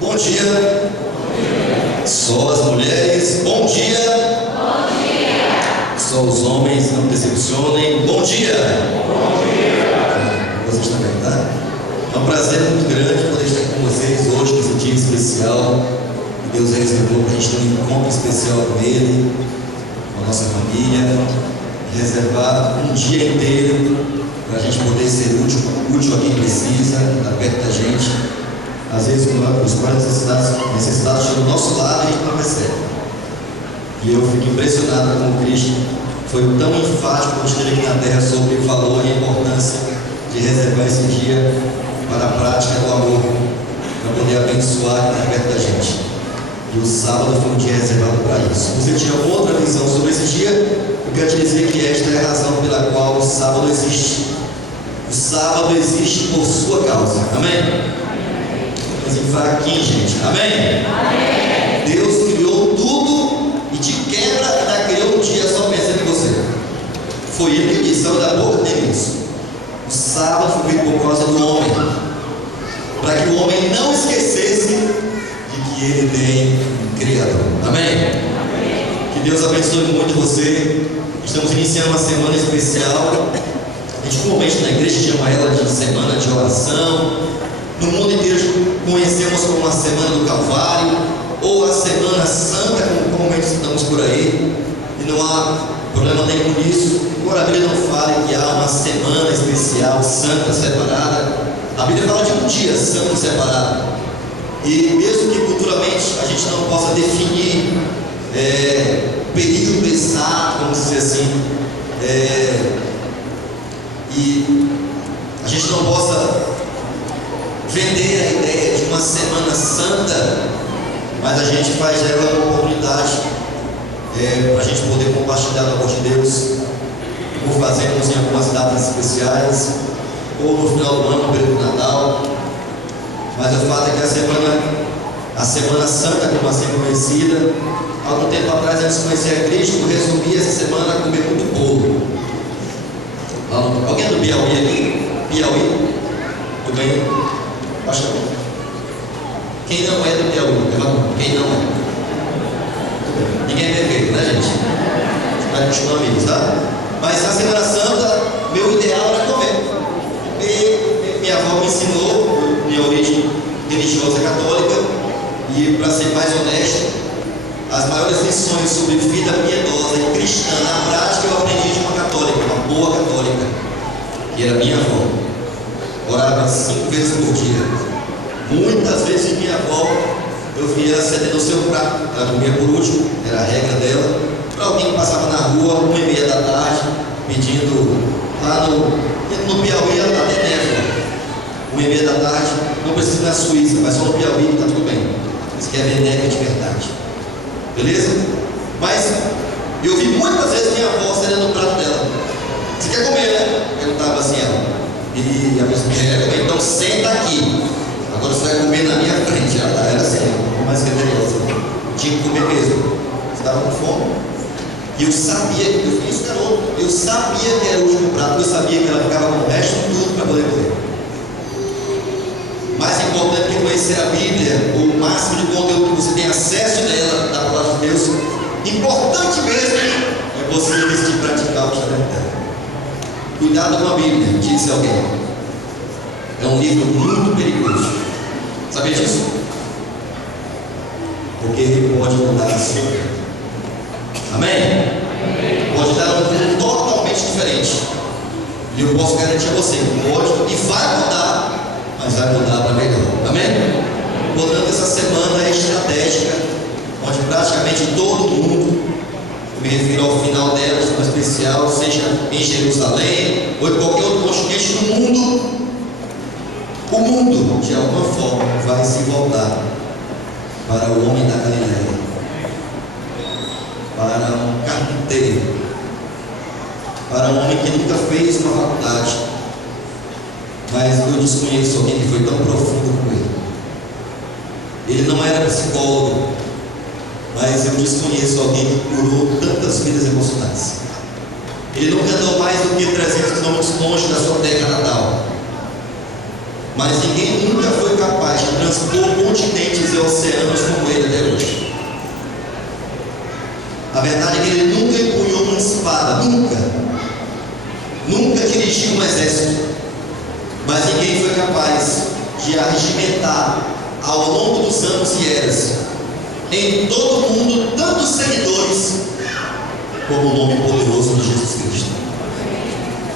Bom dia. Só as mulheres, bom dia. Bom dia. Só os homens, não decepcionem, bom dia. Bom dia. Vocês também, tá? É um prazer muito grande poder estar com vocês hoje, nesse dia especial. Deus reservou para a gente ter um encontro especial com Ele, com a nossa família, reservar um dia inteiro para a gente poder ser útil a quem precisa, estar perto da gente. Às vezes, os quais necessitados chegam do nosso lado, a gente não recebe. E eu fico impressionado como Cristo foi tão enfático quando esteve aqui na terra sobre o valor e a importância de reservar esse dia para a prática do amor, para poder abençoar quem está perto da gente. E o sábado foi um dia reservado para isso. Se você tinha outra visão sobre esse dia, eu quero te dizer que esta é a razão pela qual o sábado existe. O sábado existe por sua causa. Amém? Estamos fraquinhos, gente. Amém? Amém? Deus criou tudo e de quebra ainda criou um dia só pensando em você. Foi Ele que disse, saiu da boca dele isso. O sábado foi feito por causa do homem, para que o homem não esquecesse de que ele tem um Criador. Amém? Amém. Que Deus abençoe muito você. Estamos iniciando uma semana especial. A gente comumente na igreja chama ela de semana de oração. No mundo inteiro conhecemos como uma semana do Calvário, ou a Semana Santa, como comumente citamos por aí. E não há problema nenhum nisso. Embora a Bíblia não fale que há uma semana especial, santa, separada, a Bíblia fala de um dia santo separado. E mesmo que culturalmente a gente não possa definir período exato, vamos dizer assim, e a gente não possa vender a ideia de uma semana santa, mas a gente faz dela uma oportunidade para a gente poder compartilhar o amor de Deus, como fazemos em algumas datas especiais, ou no final do ano, no período do Natal. Mas o fato é que a Semana Santa, como assim conhecida, algum tempo atrás, antes de conhecer a Cristo, resumia essa semana com muito bolo. Alguém é do Piauí aqui? Piauí? Tudo bem? Acho que não. Quem não é do Piauí? Quem não é? Ninguém é perfeito, né, gente? Vai continuar amigos, tá? Mas na Semana Santa, meu ideal era comer. E minha avó me ensinou, minha origem religiosa católica, e para ser mais honesto, as maiores lições sobre vida piedosa e cristã na prática eu aprendi de uma católica, uma boa católica, que era minha avó. Orava 5 vezes por dia. Muitas vezes minha avó, eu via cedendo o seu prato, ela comia por último, era a regra dela, para alguém que passava na rua, 1h30 da tarde, pedindo lá no Piauí, até névoa, 1h30 da tarde, não precisa ir na Suíça, mas só no Piauí está tudo bem. Eles querem neve de verdade. Beleza? Mas eu vi muitas vezes minha avó cedendo o prato dela. Você quer comer, né? Perguntava assim ela. E a pessoa quer comer, então senta aqui. Agora você vai comer na minha frente. Ela era assim, mais criteriosa. Tinha que comer mesmo. Estava com fome. E eu sabia, eu fiz isso, garoto. Eu sabia que era o último prato. Eu sabia que ela ficava com o resto de tudo para poder comer. Mais importante que conhecer a Bíblia, o máximo de conteúdo que você tem acesso dela, da palavra de Deus, importante mesmo é você decidir praticar o que está dentro dela. Cuidado com a Bíblia, disse alguém. É um livro muito perigoso. Sabia disso? Porque ele pode mudar a sua vida. Amém? Pode dar um rumo totalmente diferente. E eu posso garantir a você que pode e vai mudar, mas vai mudar para melhor. Amém? Portanto, essa semana é estratégica, onde praticamente todo mundo, eu me refiro ao final dela, de forma especial, seja em Jerusalém ou em qualquer outro continente do mundo, o mundo, de alguma forma, vai se voltar para o homem da Galileia, para um carpinteiro, para um homem que nunca fez uma faculdade, mas eu desconheço alguém que foi tão profundo como ele. Ele não era psicólogo, mas eu desconheço alguém que curou tantas vidas emocionais. Ele nunca andou mais do que 300 quilômetros longe da sua terra natal, mas ninguém nunca foi capaz de transpor continentes que ele nunca empunhou uma espada, nunca dirigiu um exército, mas ninguém foi capaz de arregimentar ao longo dos anos e eras em todo o mundo tantos seguidores como o nome poderoso de Jesus Cristo.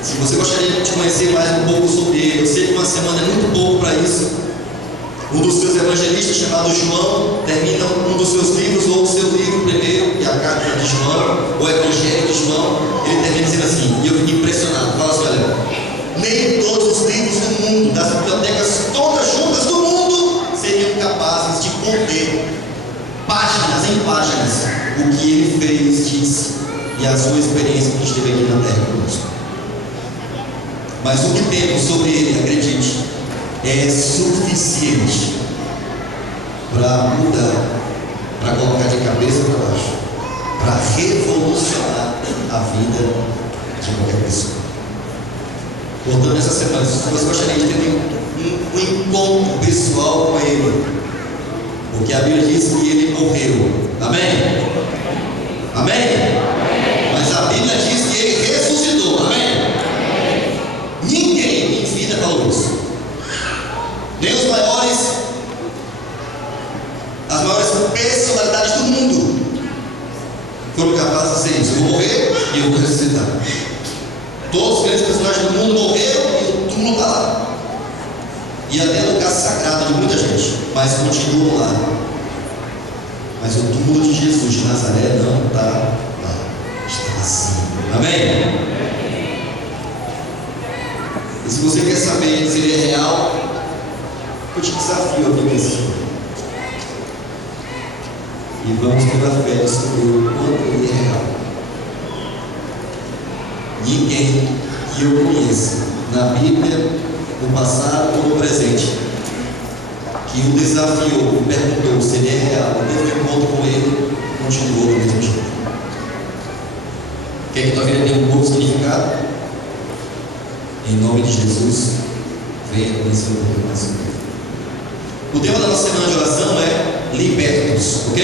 Se você gostaria de conhecer mais um pouco sobre ele, eu sei que uma semana é muito pouco para isso. Um dos seus evangelistas, chamado João, termina um dos seus livros, ou o seu livro primeiro, que é a carta de João, o Evangelho de João, ele termina dizendo assim, e eu fiquei impressionado, fala assim, olha, nem todos os livros do mundo, das bibliotecas todas juntas do mundo, seriam capazes de conter, páginas em páginas, o que ele fez, disse, e a sua experiência que esteve aqui na terra conosco. Mas o que temos sobre ele, acredite, é suficiente para mudar, para colocar de cabeça para baixo, para revolucionar a vida de qualquer pessoa. Portanto, nessa semana, se você gostaria de ter um encontro pessoal com ele, porque a Bíblia diz que ele morreu. Amém? Amém? Mas a Bíblia diz que ele ressuscitou. Amém? Ninguém em vida falou isso. Nem as maiores personalidades do mundo foram capazes de dizer isso. Eu vou morrer e eu vou ressuscitar. Todos os grandes personagens do mundo morreram e o túmulo está lá. E até lugar sagrado de muita gente, mas continuam lá. Mas o túmulo de Jesus de Nazaré não está lá, está vazio. Amém? E se você quer saber se ele é real, eu te desafio a viver esse dia. E vamos pela fé descobrir o quanto ele é real. Ninguém que eu conheça na Bíblia, no passado ou no presente, que o desafiou, perguntou se ele é real, teve um encontro com ele, continuou do mesmo jeito. Quer que tua vida tenha um novo significado? Em nome de Jesus, venha conhecer um pouco mais sobre ele. O tema da nossa semana de oração é Liberta-nos, ok?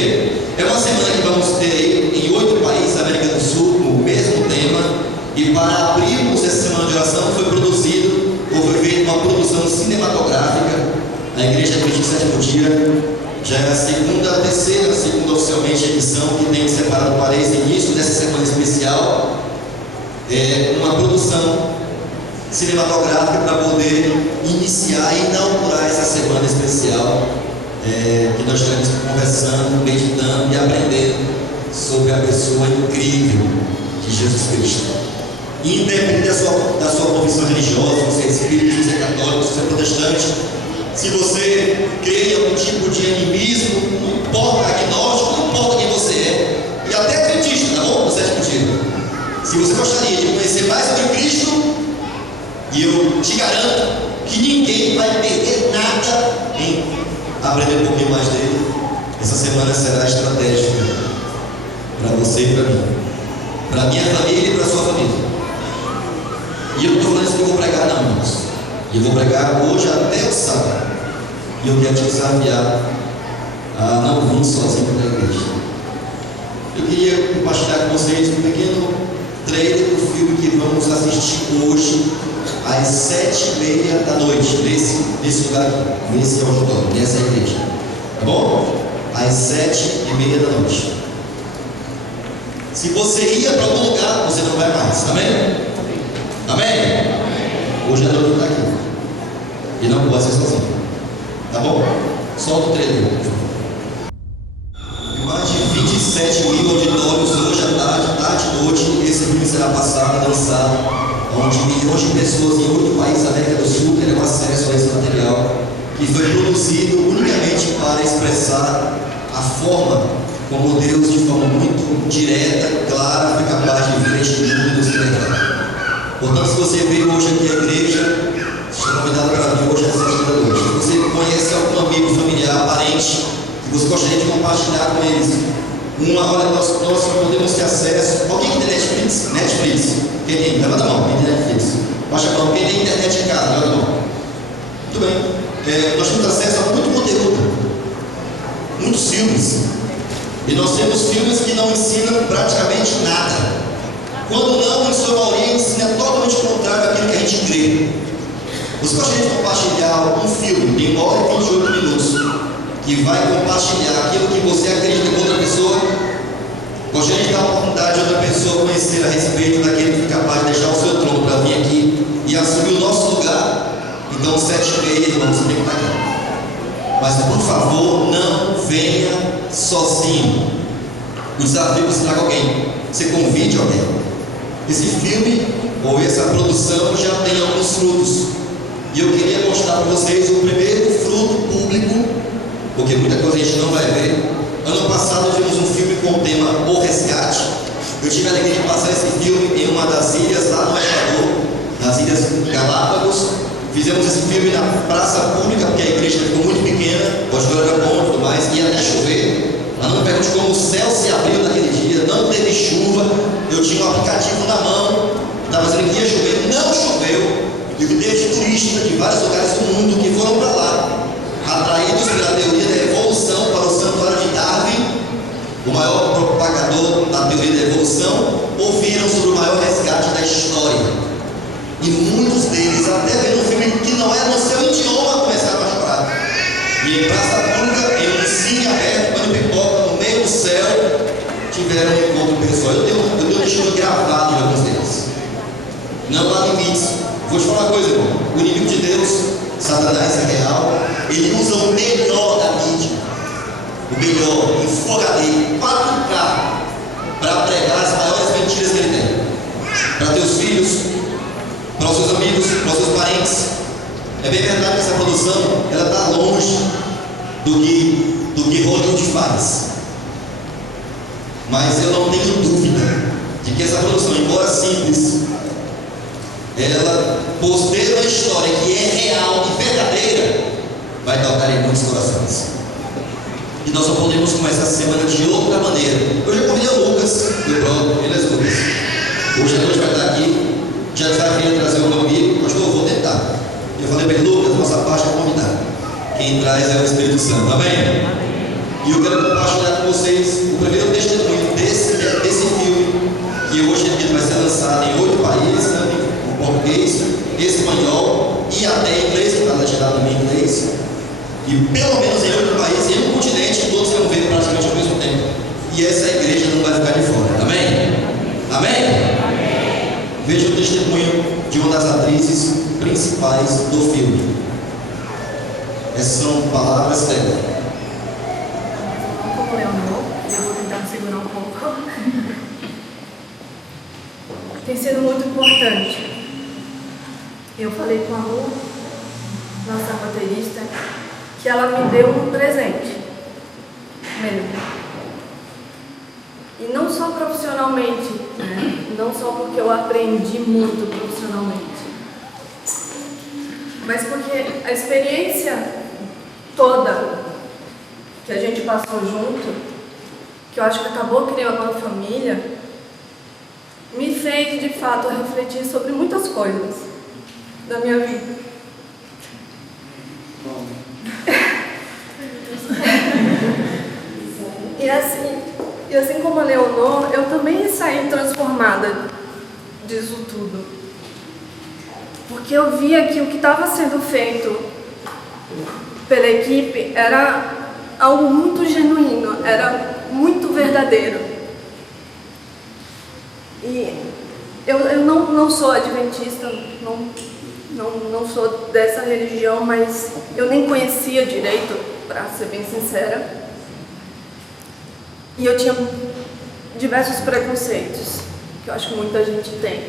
É uma semana que vamos ter aí em 8 países da América do Sul com o mesmo tema. E para abrirmos essa semana de oração foi foi feita uma produção cinematográfica na Igreja Adventista Sétimo Dia. Já é a terceira oficialmente edição que tem separado para esse início dessa semana especial. É uma produção cinematográfica para poder iniciar e inaugurar essa semana especial que nós estamos conversando, meditando e aprendendo sobre a pessoa incrível de Jesus Cristo. Independente da sua confissão religiosa, se você é espírita, se você é católico, se você é protestante, se você crê em algum tipo de animismo, não importa agnóstico, não importa quem você é, e até adventista, tá bom? No sétimo dia. Se você gostaria de conhecer mais sobre Cristo, e eu te garanto que ninguém vai perder nada em aprender um pouquinho mais dele, essa semana será estratégica para você e para mim, para minha família e para sua família. E eu não estou falando isso que eu vou pregar, não, irmãos. Eu vou pregar hoje até o sábado. E eu quero te desafiar a não vir sozinho para a igreja. Eu queria compartilhar com vocês um pequeno trailer do filme que vamos assistir hoje às 7h30 da noite, nesse lugar aqui, nesse auditório, nessa igreja. Tá bom? Às 7h30 da noite. Se você ia para algum lugar, você não vai mais. Amém? Amém? Hoje a noite está aqui. E não pode ser sozinho. Tá bom? Solta o trailer. Mais de 27 mil auditórios hoje à tarde e noite. Esse filme será passado, lançado, onde milhões de pessoas em 8 países da América do Sul terão acesso a esse material, que foi produzido unicamente para expressar a forma como Deus, de forma muito direta, clara, foi capaz de ver este mundo e nos libertar. Portanto, se você veio hoje aqui à igreja, está convidado para vir hoje às 7h da noite. Se você conhece algum amigo, familiar, parente, que você gostaria de compartilhar com eles, olha, nós podemos ter acesso. Alguém que tem Netflix? Netflix. Quem tem? Levanta a mão. Quem tem Netflix? Baixa a mão. Quem tem internet em casa? Levanta a mão. Muito bem. Nós temos acesso a muito conteúdo, muitos filmes. E nós temos filmes que não ensinam praticamente nada. Quando não, em sua maioria, ensina totalmente o contrário daquilo que a gente crê. Você gostaria de compartilhar um filme, tem hora e 28 minutos, que vai compartilhar aquilo que você acredita com outra pessoa? Gostaria de dar a oportunidade de outra pessoa conhecer a respeito daquele que é capaz de deixar o seu trono para vir aqui e assumir o nosso lugar? Então, 7h30, irmãos, você tem que estar aqui. Mas, por favor, não venha sozinho. O desafio é você traga alguém. Você convide alguém. Esse filme, ou essa produção, já tem alguns frutos. E eu queria mostrar para vocês o primeiro fruto público, porque muita coisa a gente não vai ver. Ano passado tivemos um filme com o tema O Resgate. Eu tive a alegria de passar esse filme em uma das ilhas lá no Equador, nas Ilhas Galápagos. Fizemos esse filme na praça pública, porque a igreja ficou muito pequena, o auditório era bom e tudo mais, ia até chover. Mas não me pergunte como o céu se abriu naquele dia, não teve chuva. Eu tinha um aplicativo na mão, estava dizendo que ia chover, não choveu. E teve turistas de vários lugares do mundo que foram para lá, atraídos pela teoria da evolução para o santuário de Darwin, o maior propagador da teoria da evolução, ouviram sobre o maior resgate da história. E muitos deles, até vendo um filme que não era no seu idioma, começaram a chorar. E em praça pública, em um cine aberto, quando pipoca no meio do céu, tiveram um encontro pessoal. Eu tenho um destino gravado de alguns deles. Não há limites. Vou te falar uma coisa, irmão. O inimigo de Deus, Satanás, é real. Ele usa o melhor da mídia, o melhor, em Full HD, 4K, para pregar as maiores mentiras que ele tem. Para teus filhos, para os seus amigos, para os seus parentes. É bem verdade que essa produção ela está longe do que Hollywood faz. Mas eu não tenho dúvida de que essa produção, embora simples, ela, por ter uma história que é real e verdadeira, vai tocar em muitos corações. E nós só podemos começar essa semana de outra maneira. Eu já convidei o Lucas, meu próprio, beleza, Lucas? Hoje à noite vai estar aqui. Já estava querendo trazer o meu amigo, mas eu vou tentar. Eu falei para ele, Lucas, nossa parte é convidar. Quem traz é o Espírito Santo, amém? E eu quero compartilhar com vocês o primeiro testemunho desse filme, que hoje ele vai ser lançado em 8 países, né? Português, espanhol e até inglês, que está legendado em inglês, e pelo menos em 8 países, em um continente, todos vão ver praticamente ao mesmo tempo. E essa igreja não vai ficar de fora, amém? Amém? Amém. Veja o testemunho de uma das atrizes principais do filme. Essas são palavras dela. Como Leonor, eu vou tentar me segurar um pouco. Tem sido muito importante. Eu falei com a Lu, nossa baterista, que ela me deu um presente mesmo. E não só profissionalmente, né? Não só porque eu aprendi muito profissionalmente, mas porque a experiência toda que a gente passou junto, que eu acho que acabou criando uma família, me fez de fato refletir sobre muitas coisas da minha vida. E assim como a Leonor, eu também saí transformada disso tudo. Porque eu via que o que estava sendo feito pela equipe era algo muito genuíno, era muito verdadeiro. E eu não sou adventista, não sou dessa religião, mas eu nem conhecia direito, para ser bem sincera. E eu tinha diversos preconceitos, que eu acho que muita gente tem.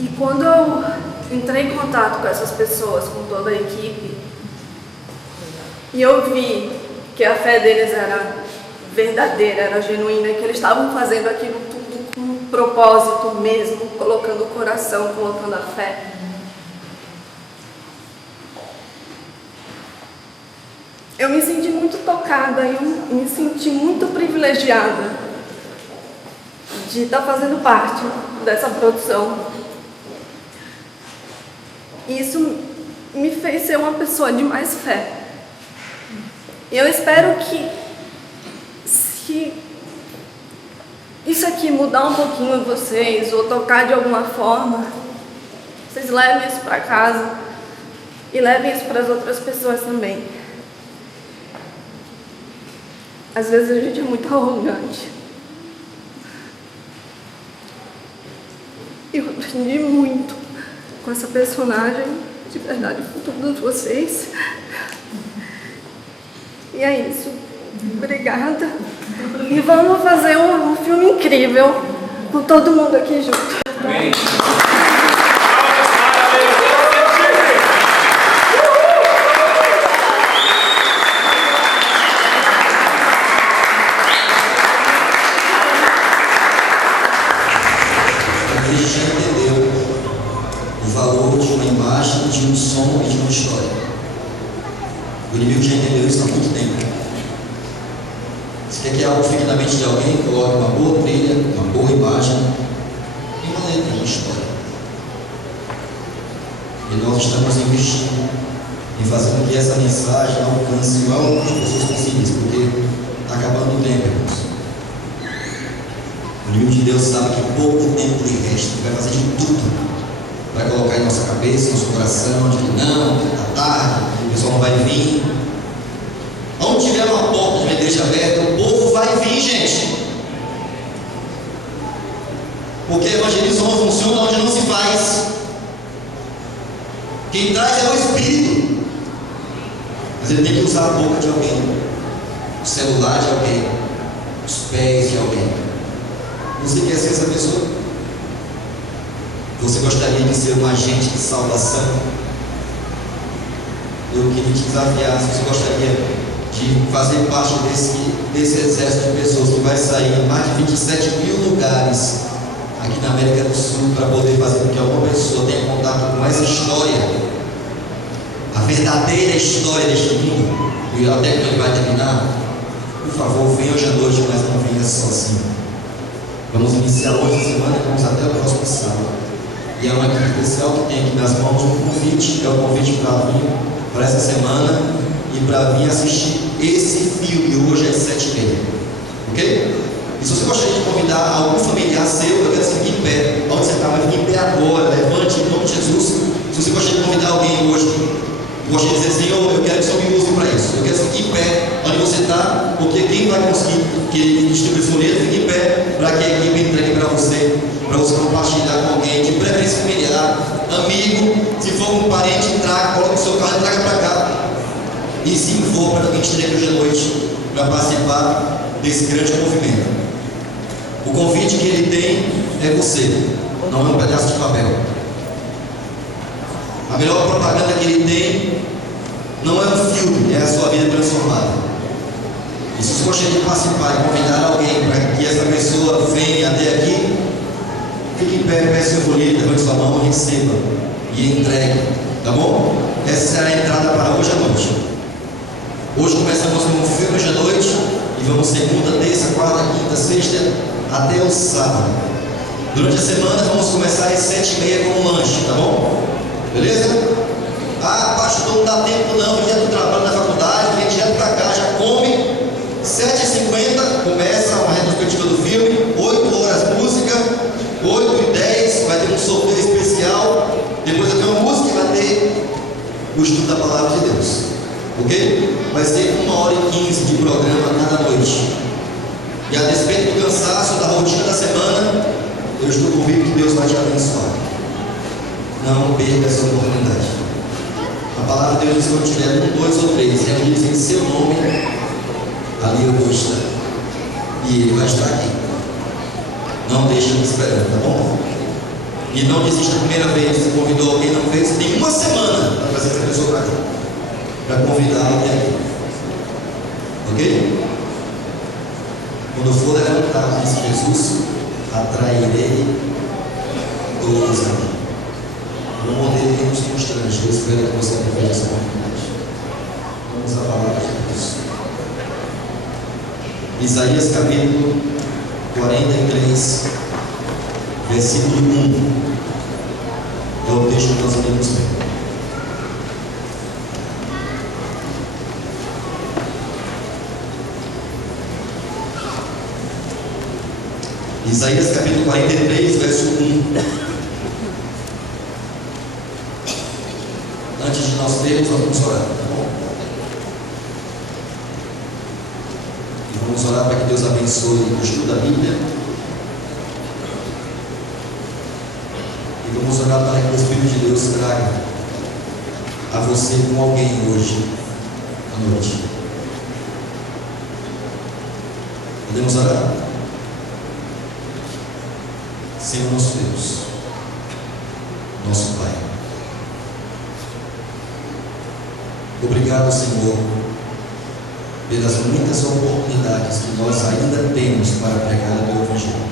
E quando eu entrei em contato com essas pessoas, com toda a equipe, e eu vi que a fé deles era verdadeira, era genuína, que eles estavam fazendo aquilo tudo com um propósito mesmo, colocando o coração, colocando a fé. Eu me senti muito tocada, eu me senti muito privilegiada de estar fazendo parte dessa produção. Isso me fez ser uma pessoa de mais fé. E eu espero que, se isso aqui mudar um pouquinho vocês, ou tocar de alguma forma, vocês levem isso para casa e levem isso para as outras pessoas também. Às vezes a gente é muito arrogante. Eu aprendi muito com essa personagem, de verdade, com todos vocês. E é isso. Obrigada. E vamos fazer um filme incrível com todo mundo aqui junto. Amém. A gente já entendeu o valor de uma imagem, de um som e de uma história. O inimigo já entendeu isso há muito tempo. Se quer que algo fique na mente de alguém, coloque uma boa trilha, uma boa imagem e uma letra, uma história. E nós estamos investindo em fazer com que essa mensagem alcance o maior número de pessoas possíveis, porque está acabando o tempo, irmãos. O inimigo de Deus sabe que pouco tempo lhe resta, vai fazer de tudo, vai colocar em nossa cabeça, em nosso coração, de que não, está tarde, o pessoal não vai vir. Onde tiver uma porta de uma igreja aberta, o povo vai vir, gente. Porque a evangelização não funciona onde não se faz. Quem traz é o Espírito. Mas ele tem que usar a boca de alguém, o celular de alguém, os pés de alguém. Você quer ser essa pessoa? Você gostaria de ser um agente de salvação? Eu queria te desafiar, se você gostaria de fazer parte desse exército de pessoas que vai sair em mais de 27 mil lugares aqui na América do Sul para poder fazer com que alguma pessoa tenha contato com essa história, a verdadeira história deste mundo, e até que ele vai terminar. Por favor, venha hoje à noite, mas não venha sozinho. Vamos iniciar hoje a semana e vamos até o próximo sábado. E é uma equipe especial que tem aqui nas mãos um convite, é o convite para vir para essa semana e para vir assistir esse filme hoje às 7h30. Ok? E se você gostaria de convidar algum familiar seu, eu quero ficar em pé. Onde você está, vai ficar em pé agora, levante em nome de Jesus. Se você gostaria de convidar alguém hoje, gostaria de dizer assim, eu quero que o Senhor me use para isso. Eu quero ficar em pé onde você está, porque quem vai conseguir que ele distribua esse folheto, fique em pé para que a equipe entregue para você compartilhar com alguém, de preferência familiar, amigo. Se for um parente, traga, coloque o seu carro e traga para cá. E se envolva para que a gente esteja hoje à noite para participar desse grande movimento. O convite que ele tem é você, não é um pedaço de papel. A melhor propaganda que ele tem não é um filme, é a sua vida transformada. E se você gostaria de participar e convidar alguém para que essa pessoa venha até aqui, fique em pé, peça seu folheto, levante sua mão, receba e entregue, tá bom? Essa será a entrada para hoje à noite. Hoje começamos com um filme hoje à noite e vamos segunda, terça, quarta, quinta, sexta até o sábado. Durante a semana vamos começar às 7h30 com um lanche, tá bom? Beleza? Ah, pastor, não dá tempo não, dia do trabalho na faculdade, vem direto pra cá, já come. 7h50 começa uma retrospectiva do filme, 8 horas música, 8h10 vai ter um sorteio especial, depois vai ter uma música e vai ter o estudo da palavra de Deus. Ok? Vai ser 1h15 de programa cada noite. E a despeito do cansaço, da rotina da semana, eu estou convicto que Deus vai te abençoar. Não perca essa oportunidade. A palavra de Deus diz que eu tiver 1, 2 ou 3 reunidos em seu nome, ali eu vou estar. E ele vai estar aqui. Não deixe me esperando, tá bom? E não desista a primeira vez. Você convidou alguém, não fez, tem uma semana para trazer essa pessoa para cá, para convidá-lo até aqui. Ok? Quando for levantado, disse Jesus, atrairei todos a mim. Não poderemos constranger. Eu espero que você aproveite essa oportunidade. Vamos à palavra de Deus. Isaías capítulo 43, versículo 1. É o texto que nós iremos ler. Isaías capítulo 43, verso 1. Antes de nós lermos, nós vamos orar, tá bom? E vamos orar para que Deus abençoe o estudo da Bíblia. E vamos orar para que o Espírito de Deus traga a você com alguém hoje à noite. Podemos orar? Senhor nosso Deus, nosso Pai, obrigado, Senhor, pelas muitas oportunidades que nós ainda temos para pregar o Teu Evangelho.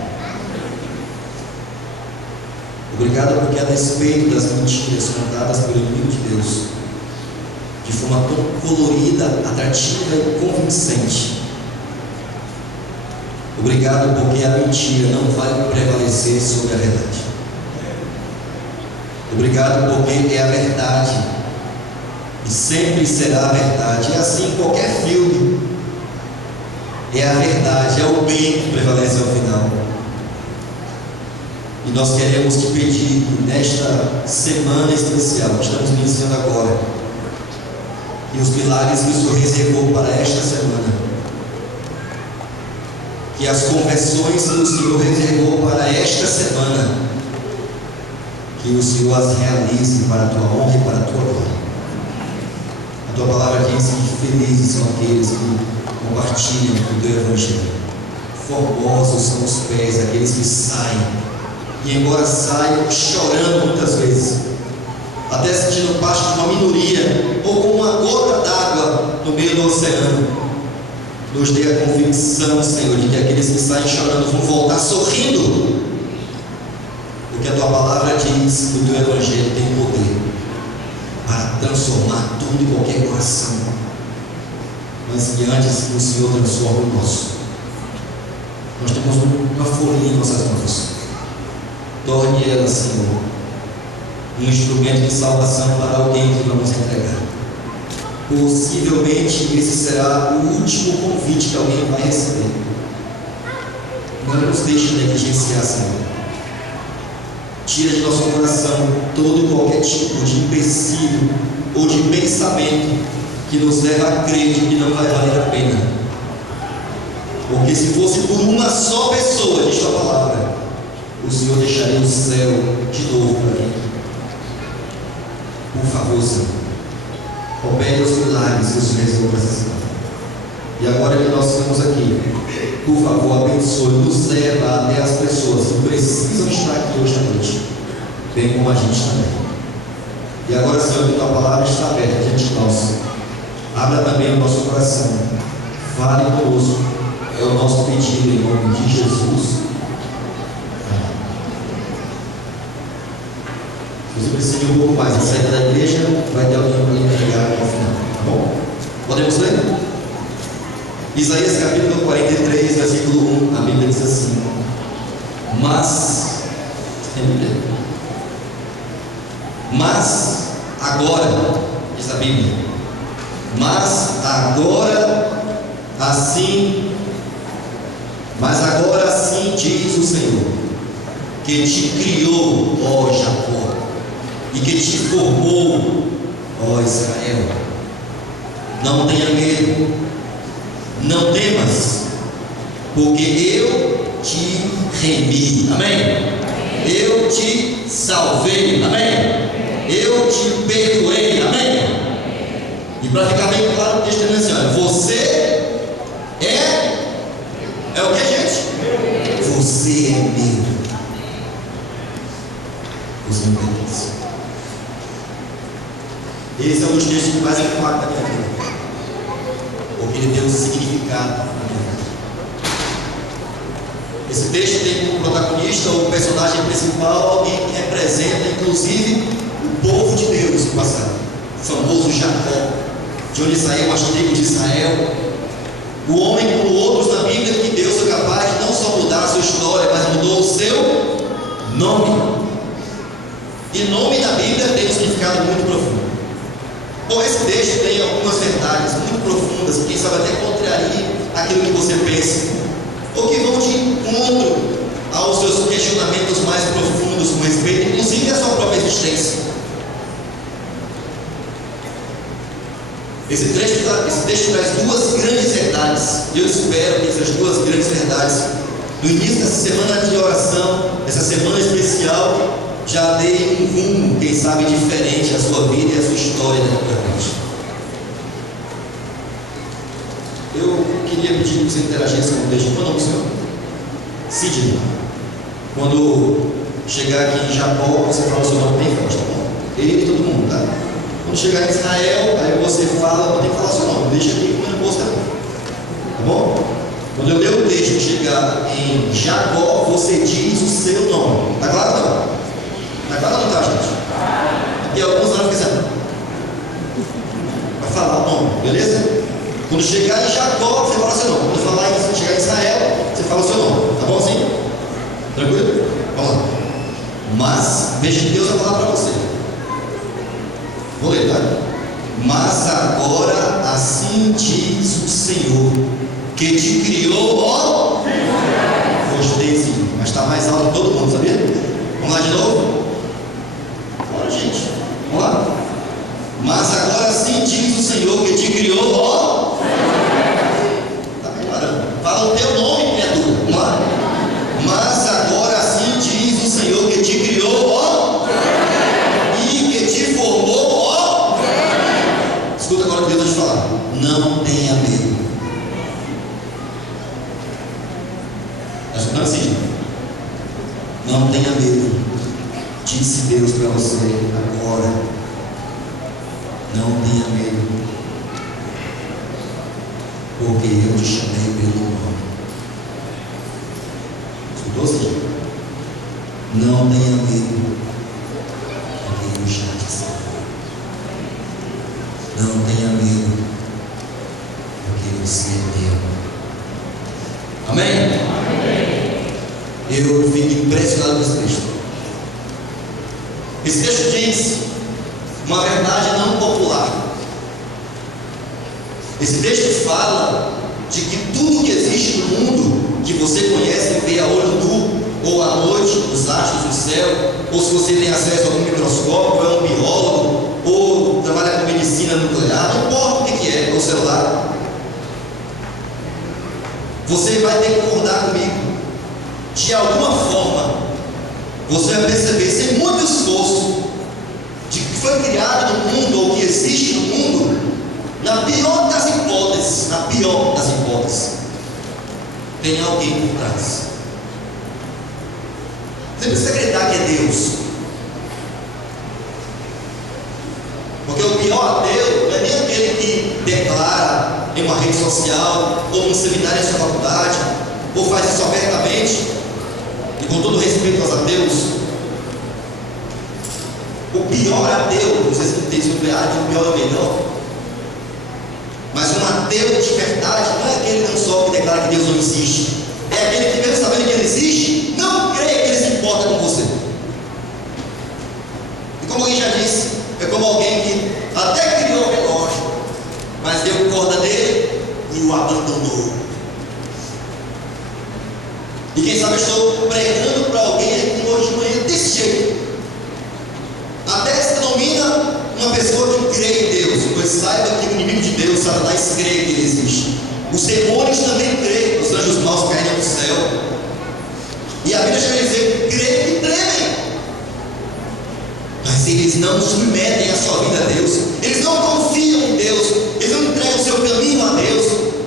Obrigado porque, a despeito das mentiras contadas pelo inimigo de Deus, de forma tão colorida, atrativa e convincente, obrigado porque a mentira não vai prevalecer sobre a verdade. Obrigado porque é a verdade e sempre será a verdade. É assim em qualquer filme. É a verdade, é o bem que prevalece ao final. E nós queremos te pedir nesta semana especial que estamos iniciando agora, e os milagres que o Senhor reservou para esta semana, que as conversões que o Senhor reservou para esta semana, que o Senhor as realize para a tua honra e para a tua glória. A tua palavra diz que felizes são aqueles que compartilham o teu Evangelho. Formosos são os pés daqueles que saem, e embora saiam chorando muitas vezes, até sentindo parte de uma minoria, ou com uma gota d'água no meio do oceano, nos dê a convicção, Senhor, de que aqueles que saem chorando vão voltar sorrindo, porque a tua palavra diz que o teu Evangelho tem poder para transformar todo e qualquer coração, mas que antes que o Senhor transforme o nosso, nós temos uma folhinha em nossas mãos. Torne ela, Senhor, um instrumento de salvação para alguém que vamos entregar. Possivelmente esse será o último convite que alguém vai receber. Não nos deixe negligenciar, Senhor. Tira de nosso coração todo e qualquer tipo de empecilho ou de pensamento que nos leva a crer de que não vai valer a pena. Porque se fosse por uma só pessoa, diz a palavra, o Senhor deixaria o céu de novo para mim. Por favor, Senhor, opere os milagres que o Senhor reservou para essa semana. E agora que nós estamos aqui, por favor, abençoe, nos leva até as pessoas que precisam estar aqui hoje à noite, bem como a gente também. E agora, Senhor, que tua palavra está aberta diante de nós, abra também o nosso coração, fale conosco, é o nosso pedido em nome de Jesus. Se você precisa de um pouco mais, a saída da igreja vai ter alguém para entregar ao final, tá bom? Podemos ler? Isaías capítulo 43, versículo 1, a Bíblia diz assim: mas agora, diz a Bíblia, mas agora assim diz o Senhor, que te criou, ó Jacó, e que te formou, ó Israel. Não tenha medo, não temas, porque eu te remi, amém? Eu te salvei, amém? Eu te perdoei, amém? E para ficar bem claro, o texto está dizendo assim: olha, você é o que, gente? Você é meu. Você me pertence. Esse é um dos textos que mais impacta a minha vida, porque ele tem um significado na minha vida. Esse texto tem como protagonista, o personagem principal, alguém que representa inclusive o povo de Deus no passado, o famoso Jacó, de onde saiu as tribos de Israel, o homem como outros na Bíblia que Deus foi capaz de não só mudar a sua história, mas mudou o seu nome. E nome na Bíblia tem um significado muito profundo. Bom, esse texto tem algumas verdades muito profundas, que quem sabe até contrariam aquilo que você pensa, ou que vão de encontro aos seus questionamentos mais profundos com respeito, inclusive à sua própria existência. Esse texto traz duas grandes verdades. Eu espero que essas duas grandes verdades, no início dessa semana de oração, essa semana especial, já dê um rumo, quem sabe, diferente à sua vida e à sua história daqui para frente. Eu queria pedir que você interagisse com o texto. Qual é o nome do senhor? Sidney. Quando chegar aqui em Jacó, você fala o seu nome bem forte, tá bom? Ele e todo mundo, tá? Quando chegar em Israel, aí você fala, não tem que falar o seu nome, deixa aqui com a resposta, tá bom? Quando eu ler o texto chegar em Jacó, você diz o seu nome. Tá claro ou não? Tá claro ou não tá, gente? E alguns anos pensando, vai falar o nome, beleza? Quando chegar em Jacó, você fala o seu nome. Quando chegar em Israel, você fala o seu nome. Tá bom assim? Tranquilo? Vamos lá. Mas, veja que Deus vai falar para você. Vou ler, tá? Mas agora assim diz o Senhor, que te criou, ó. Gostei sim, mas está mais alto que todo mundo, sabia? Vamos lá de novo? Bora, gente. Vamos lá. Mas agora sim diz o Senhor, que te criou, ó. Está melhorando. Fala o teu nome, criatura. Vamos lá. Mas agora sim diz o Senhor, que te criou, ó. E que te formou, ó. Escuta agora o que Deus vai te falar. Não tenha medo. Está escutando assim? Não tenha medo. Disse Deus para você agora. Não tenha medo, porque eu te chamei pelo nome. Escutou, sim? Não tenha medo, porque eu já te salvei. Não tenha medo, porque você é meu. Amém? Amém. Eu fico impressionado com esse texto. Esse texto diz uma verdade não popular. Esse texto fala de que tudo que existe no mundo, que você conhece e vê a olho nu, ou à noite, os astros do céu, ou se você tem acesso a algum microscópio, é um biólogo, ou trabalha com medicina nuclear, não importa o que é, ou celular, você vai ter que concordar comigo. De alguma forma, você vai perceber, sem muito esforço, de que foi criado no mundo, ou que existe no mundo, na pior das hipóteses, tem alguém por trás. Você precisa acreditar que é Deus. Porque o pior ateu não é nem aquele que declara em uma rede social, ou num seminário em sua faculdade, ou faz isso abertamente, e com todo respeito aos ateus. O pior ateu, vocês não têm sobre o pior é o melhor. Mas um ateu de verdade não é aquele não só que declara que Deus não existe. É aquele que, mesmo sabendo que Ele existe, não crê que Ele se importa com você. E como alguém já disse, é como alguém que até criou o relógio, mas deu corda dele e o abandonou. E quem sabe eu estou pregando para alguém aqui hoje de manhã desse jeito. Até se denomina uma pessoa que crê em Deus, pois saiba que o inimigo de Deus, Satanás, crê que Ele existe. Os demônios também creem, os anjos maus caem do céu. E a Bíblia chega a dizer, creem que tremem. Mas eles não submetem a sua vida a Deus, eles não confiam em Deus, eles não entregam o seu caminho a Deus,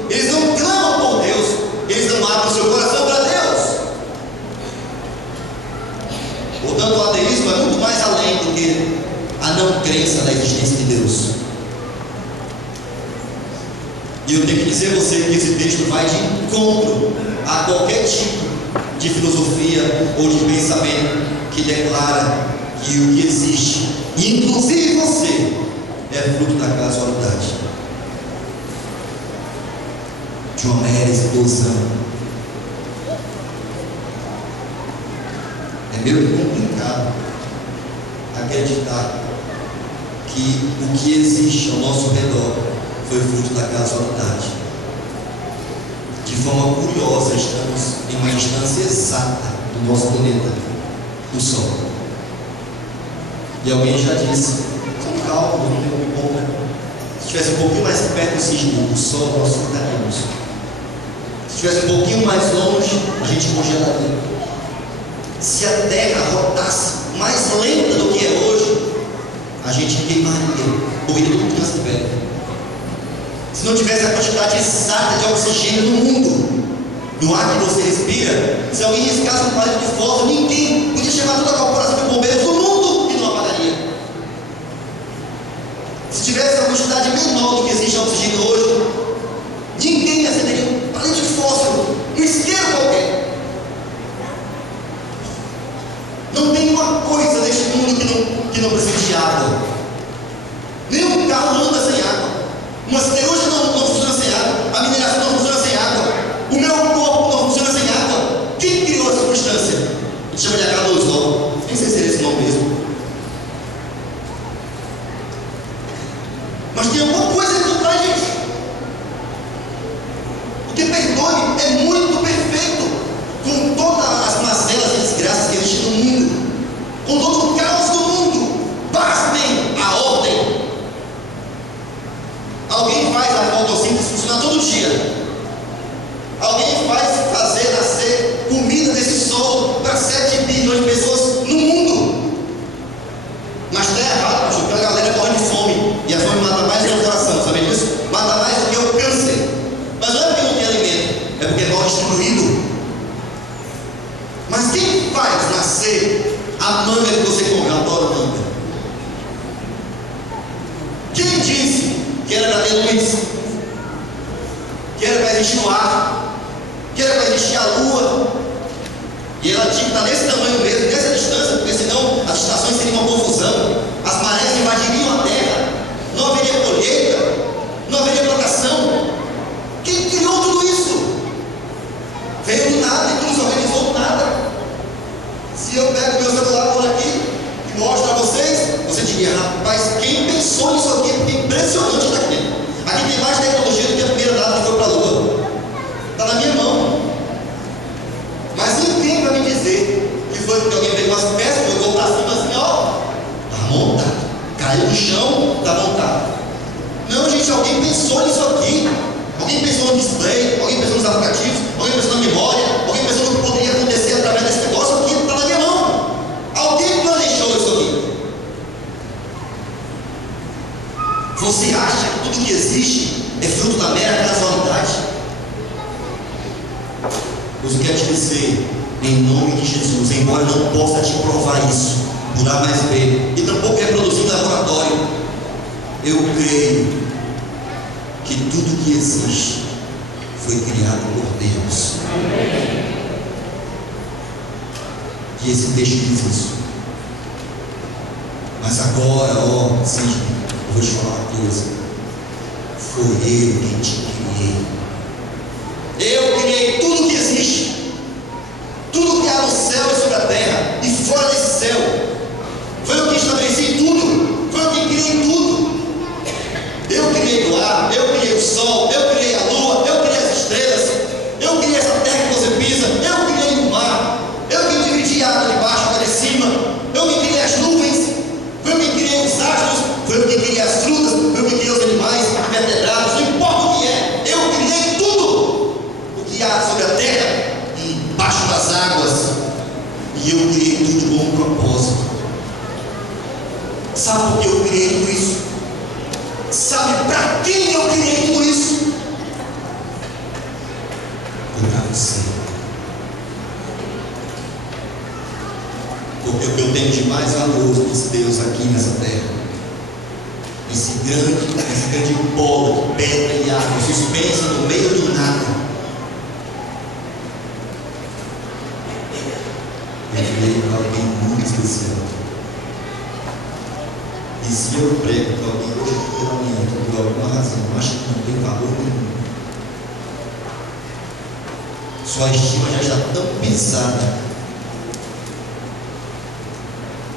eles não clamam por Deus, eles não abrem o seu coração para Deus. Portanto, o ateísmo é muito mais além do que a não crença na existência de Deus. E eu tenho que dizer a você que esse texto vai de encontro a qualquer tipo de filosofia ou de pensamento que declara que o que existe, inclusive você, é fruto da casualidade, de uma mera explosão. É meio complicado acreditar que o que existe ao nosso redor foi fruto da casualidade. De forma curiosa, estamos em uma instância exata do nosso planeta, o Sol. E alguém já disse, com calma, não tem um pouco. Se estivesse um pouquinho mais perto do Sol, nós ficaríamos. Se estivesse um pouquinho mais longe, a gente congelaria. Se a Terra rotasse mais lenta do que é hoje, a gente queimaria, morreria tudo nessa pele. Se não tivesse a quantidade exata de oxigênio no mundo, no ar que você respira, se alguém riscasse um palito de fósforo, ninguém podia chamar toda a corporação de bombeiros do mundo e não apagaria. Se tivesse a quantidade menor do que existe oxigênio hoje, ninguém acenderia um palito de fósforo, um isqueiro qualquer. Não tem uma coisa neste mundo que não precisa de água. Nenhum carro anda sem água. Uma siderúrgica não funciona sem água. A mineração não funciona sem água. O meu corpo não funciona sem água. Quem criou essa substância? A gente chama de H2O. Nem sei se é esse nome mesmo. Mas tem alguma coisa que traz gente. Porque, perdoe, é muito perfeito. Com todas as mazelas e desgraças que existem no mundo, com todo o caos do mundo, pasmem a ordem. Alguém faz a fotossíntese funcionar todo dia. Alguém faz fazer nascer comida desse sol para 7 bilhões de pessoas no mundo. Mas está errado, porque a galera morre de fome. E a fome mata mais do que o coração, sabe disso? Mata mais do que o câncer. Mas não é porque não tem alimento, é porque é mal distribuído. Mas quem faz nascer a manga que você come? Eu adoro manga. Quem disse que era para ter luz? Que era para existir o ar? Que era para existir a lua? E ela tinha que estar nesse tamanho mesmo, nessa distância, porque senão as estações seriam uma confusão. As marés invadiriam a terra. Não haveria colheita. Não haveria plantação. Quem criou tudo isso? Veio do nada e nos organizou do nada. Se eu pego meu celular por aqui e mostro a vocês, você diria, rapaz, quem pensou nisso aqui? Porque é impressionante isso aqui. Aqui tem mais tecnologia do que a primeira nave que foi para a Lua. Está na minha mão. Mas ninguém vai me dizer que foi porque alguém pegou as peças, jogou para cima assim, ó, está montado. Caiu no chão, está montado. Não, gente, alguém pensou nisso aqui. Alguém pensou no display, alguém pensou nos aplicativos, alguém pensou na memória, alguém pensou no que poderia acontecer através desse negócio aqui, está na minha mão. Alguém planejou isso aqui. Você acha que tudo que existe é fruto da mera casualidade? Mas eu quero te dizer, em nome de Jesus, embora eu não possa te provar isso por A mais B, e tampouco reproduzir em laboratório, eu creio que tudo que existe foi criado por Deus. Que esse texto diz isso. Mas agora, ó, Sidney, eu vou te falar uma coisa. Foi eu quem te criei. Eu criei tudo que existe. Tudo que há no céu e sobre a terra e fora desse céu. Foi eu que estabeleci tudo. Foi eu que criei tudo. Eu criei o ar, eu criei o sol, eu criei a lua, eu criei as estrelas, eu criei essa terra que você pisa, eu criei o mar, eu que dividi a água de baixo e a de cima, eu que criei as nuvens, foi eu que criei os astros, foi eu que criei as frutas, foi eu que criei os animais, vertebrados, não importa o que é, eu criei tudo o que há sobre a terra e embaixo das águas, e eu criei tudo com um propósito. Sabe por que eu criei tudo isso? Sabe para quem eu criei tudo isso? Para você. Porque o que eu tenho de mais valoroso desse Deus aqui nessa terra, esse grande polo de pedra e água suspensa no meio do nada, eu criei para alguém muito especial. E se eu prego que alguém hoje pela manhã, por alguma razão, acha que não tem valor nenhum, sua estima já está tão pesada,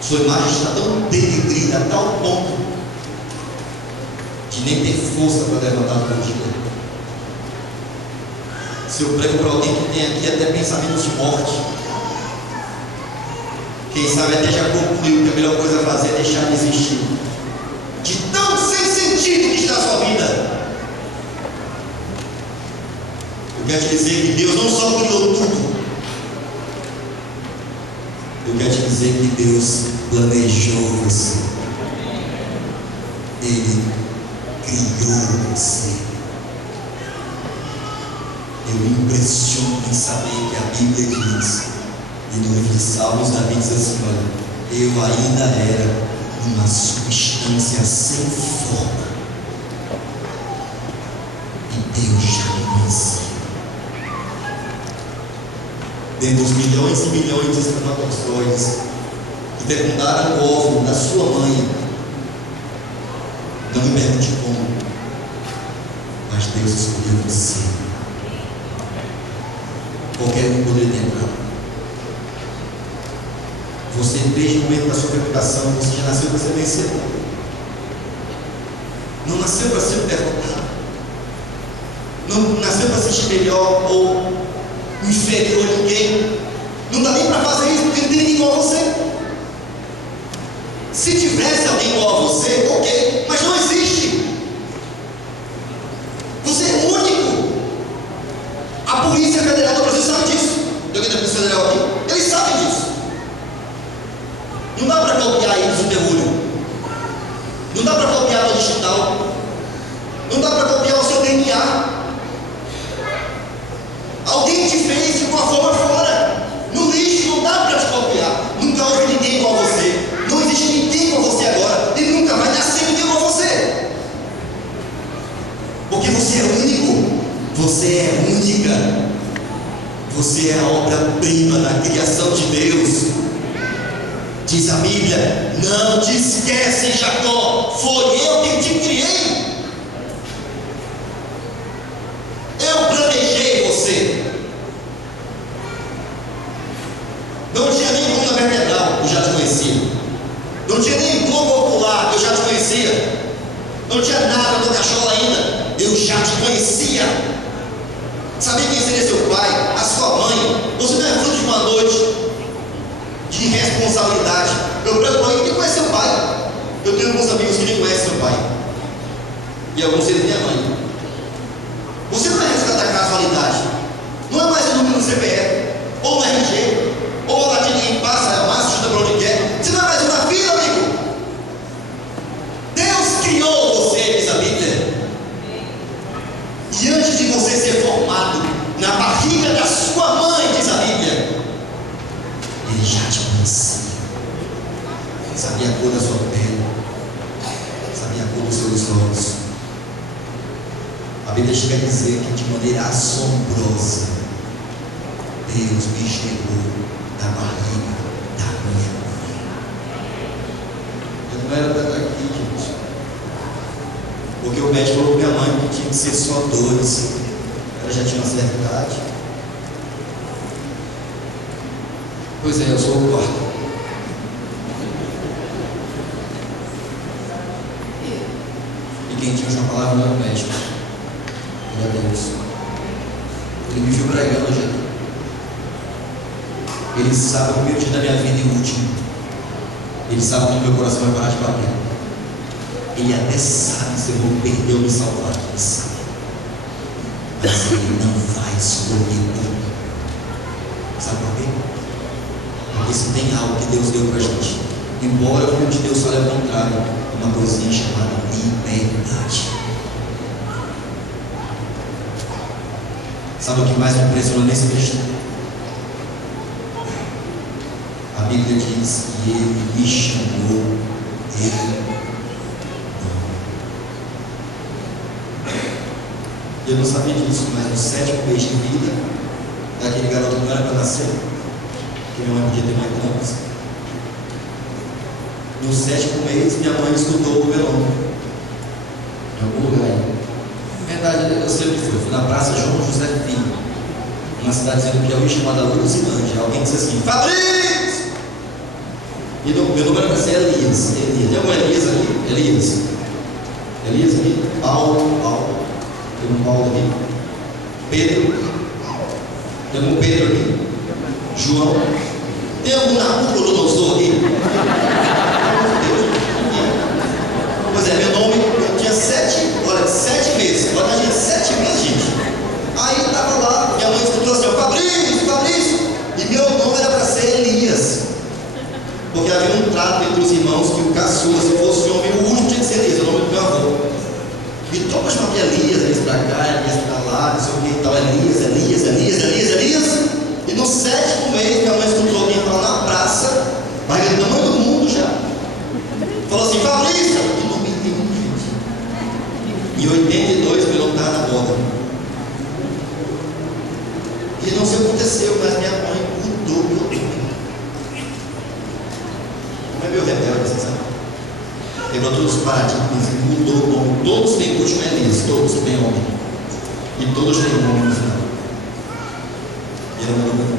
sua imagem está tão denegrida a tal ponto de nem ter força para levantar todo dia. Se eu prego para alguém que tem aqui até pensamentos de morte, Quem sabe até já concluiu que a melhor coisa a fazer é deixar de existir. De tão sem sentido que está a sua vida. Eu quero te dizer que Deus não só criou tudo. Eu quero te dizer que Deus planejou você. Ele criou você. Eu me impressiono em saber que a Bíblia diz, e no livro de Salmos, Davi diz assim: olha, eu ainda era uma substância sem forma, e Deus já me conhecia. Dentre os milhões e milhões de espermatozoides que fecundaram o óvulo da sua mãe, não me pergunte como, mas Deus escolheu você. Qualquer um poderia ter entrado. Você, desde o momento da sua fecundação, você já nasceu para ser vencedor. Não nasceu para ser derrotado. Não nasceu para se sentir melhor ou inferior a ninguém. Não dá nem para fazer isso porque não tem ninguém igual a você. Se tivesse alguém igual a você, ok, mas não existe. Você é único. A Polícia Federal do Brasil sabe disso. Eu aqui da Polícia Federal aqui, eles sabem disso. Não dá para copiar isso do terrúrio. Não dá para copiar o digital. Não dá para copiar o seu DNA. Alguém te fez de uma forma fora. No lixo não dá para te copiar. Nunca houve ninguém igual a você. Não existe ninguém igual a você agora. E nunca vai nascer ninguém igual a você. Porque você é único. Você é única. Você é a obra-prima da criação de Deus. Diz a Bíblia: não te esquece, Jacó, foi eu quem te criei. Eu planejei você. Não tinha nem coluna vertebral, eu já te conhecia. Não tinha nem globo ocular, eu já te conhecia. Não tinha nada do cachorro ainda, eu já te conhecia. Sabia quem seria seu pai, a sua mãe? Você não é fruto de uma noite de irresponsabilidade. Eu pergunto: quem conhece seu pai? Eu tenho alguns amigos que nem conhecem seu pai, e alguns deles minha mãe. Você não é resultado da casualidade. Não é mais o número do CPF, ou no RG, ou lá de quem passa, é massa, chuta para onde quer. Você não é mais uma filha, amigo. Deus criou você, diz a Bíblia. E antes de você ser formado na barriga da sua mãe, diz a Bíblia, Ele já te conhecia. Sabia a cor da sua pele, sabia a cor dos seus olhos. A Bíblia chega a dizer que de maneira assombrosa Deus me chegou da barriga da minha mãe. Eu não era para estar aqui, gente, porque o médico falou para minha mãe que tinha que ser só 2. Ela já tinha uma certa idade. Pois é, eu sou o quarto. E quem tinha uma palavra não era o médico, era Deus. Ele me viu pregando hoje aqui. Ele sabe o primeiro dia da minha vida e o último. Ele sabe quando meu coração vai parar de bater. Ele até sabe se eu vou perder ou me salvar. Ele sabe. Mas Ele não vai escolher tudo. Sabe por quê? Porque se tem algo que Deus deu pra gente, embora o filho de Deus fale ao contrário, uma coisinha chamada liberdade. Sabe o que mais me impressiona nesse texto? A Bíblia diz que Ele me chamou, Ele não. Eu não sabia disso, mas no 7º mês de vida daquele garoto que não era para nascer, que minha mãe podia ter mais anos. No 7º mês, minha mãe estudou o violão em algum lugar aí. Na verdade, eu sempre fui na Praça João José Filho, uma cidadezinha do Piauí chamada Luzilândia. Alguém disse assim: Fabrício! E meu nome era para ser Elias. Tem algum Elias aqui? Elias aqui? Paulo. Tem um Paulo aqui. Pedro. Tem um Pedro aqui. João. Tem algum Nabucodonosor aqui? Pois é, meu nome, eu tinha 7 meses. Agora tinha 7 meses, gente. Aí estava lá, minha mãe escutou assim, Fabrício, Fabrício. E meu nome era para ser Elias. Porque havia um trato entre os irmãos que o caçula, se fosse homem, o último tinha que ser Elias, o nome do meu avô. E todos chamavam de Elias para cá, Elias para lá, não sei o que e tal, Elias. E no 7º mês, minha mãe escutou alguém falar na praça, barriga do tamanho do mundo já. Falou assim, Fabrício, em 91, gente. Em 82, meu nome estava na boda. E não sei o que aconteceu, mas minha mãe mudou meu nome. Como é meu rebelde, você sabe? Quebrou todos os paradigmas, mudou o nome. Todos têm último Elias, todos têm homem. E todos têm nome no final. E ela mudou meu nome.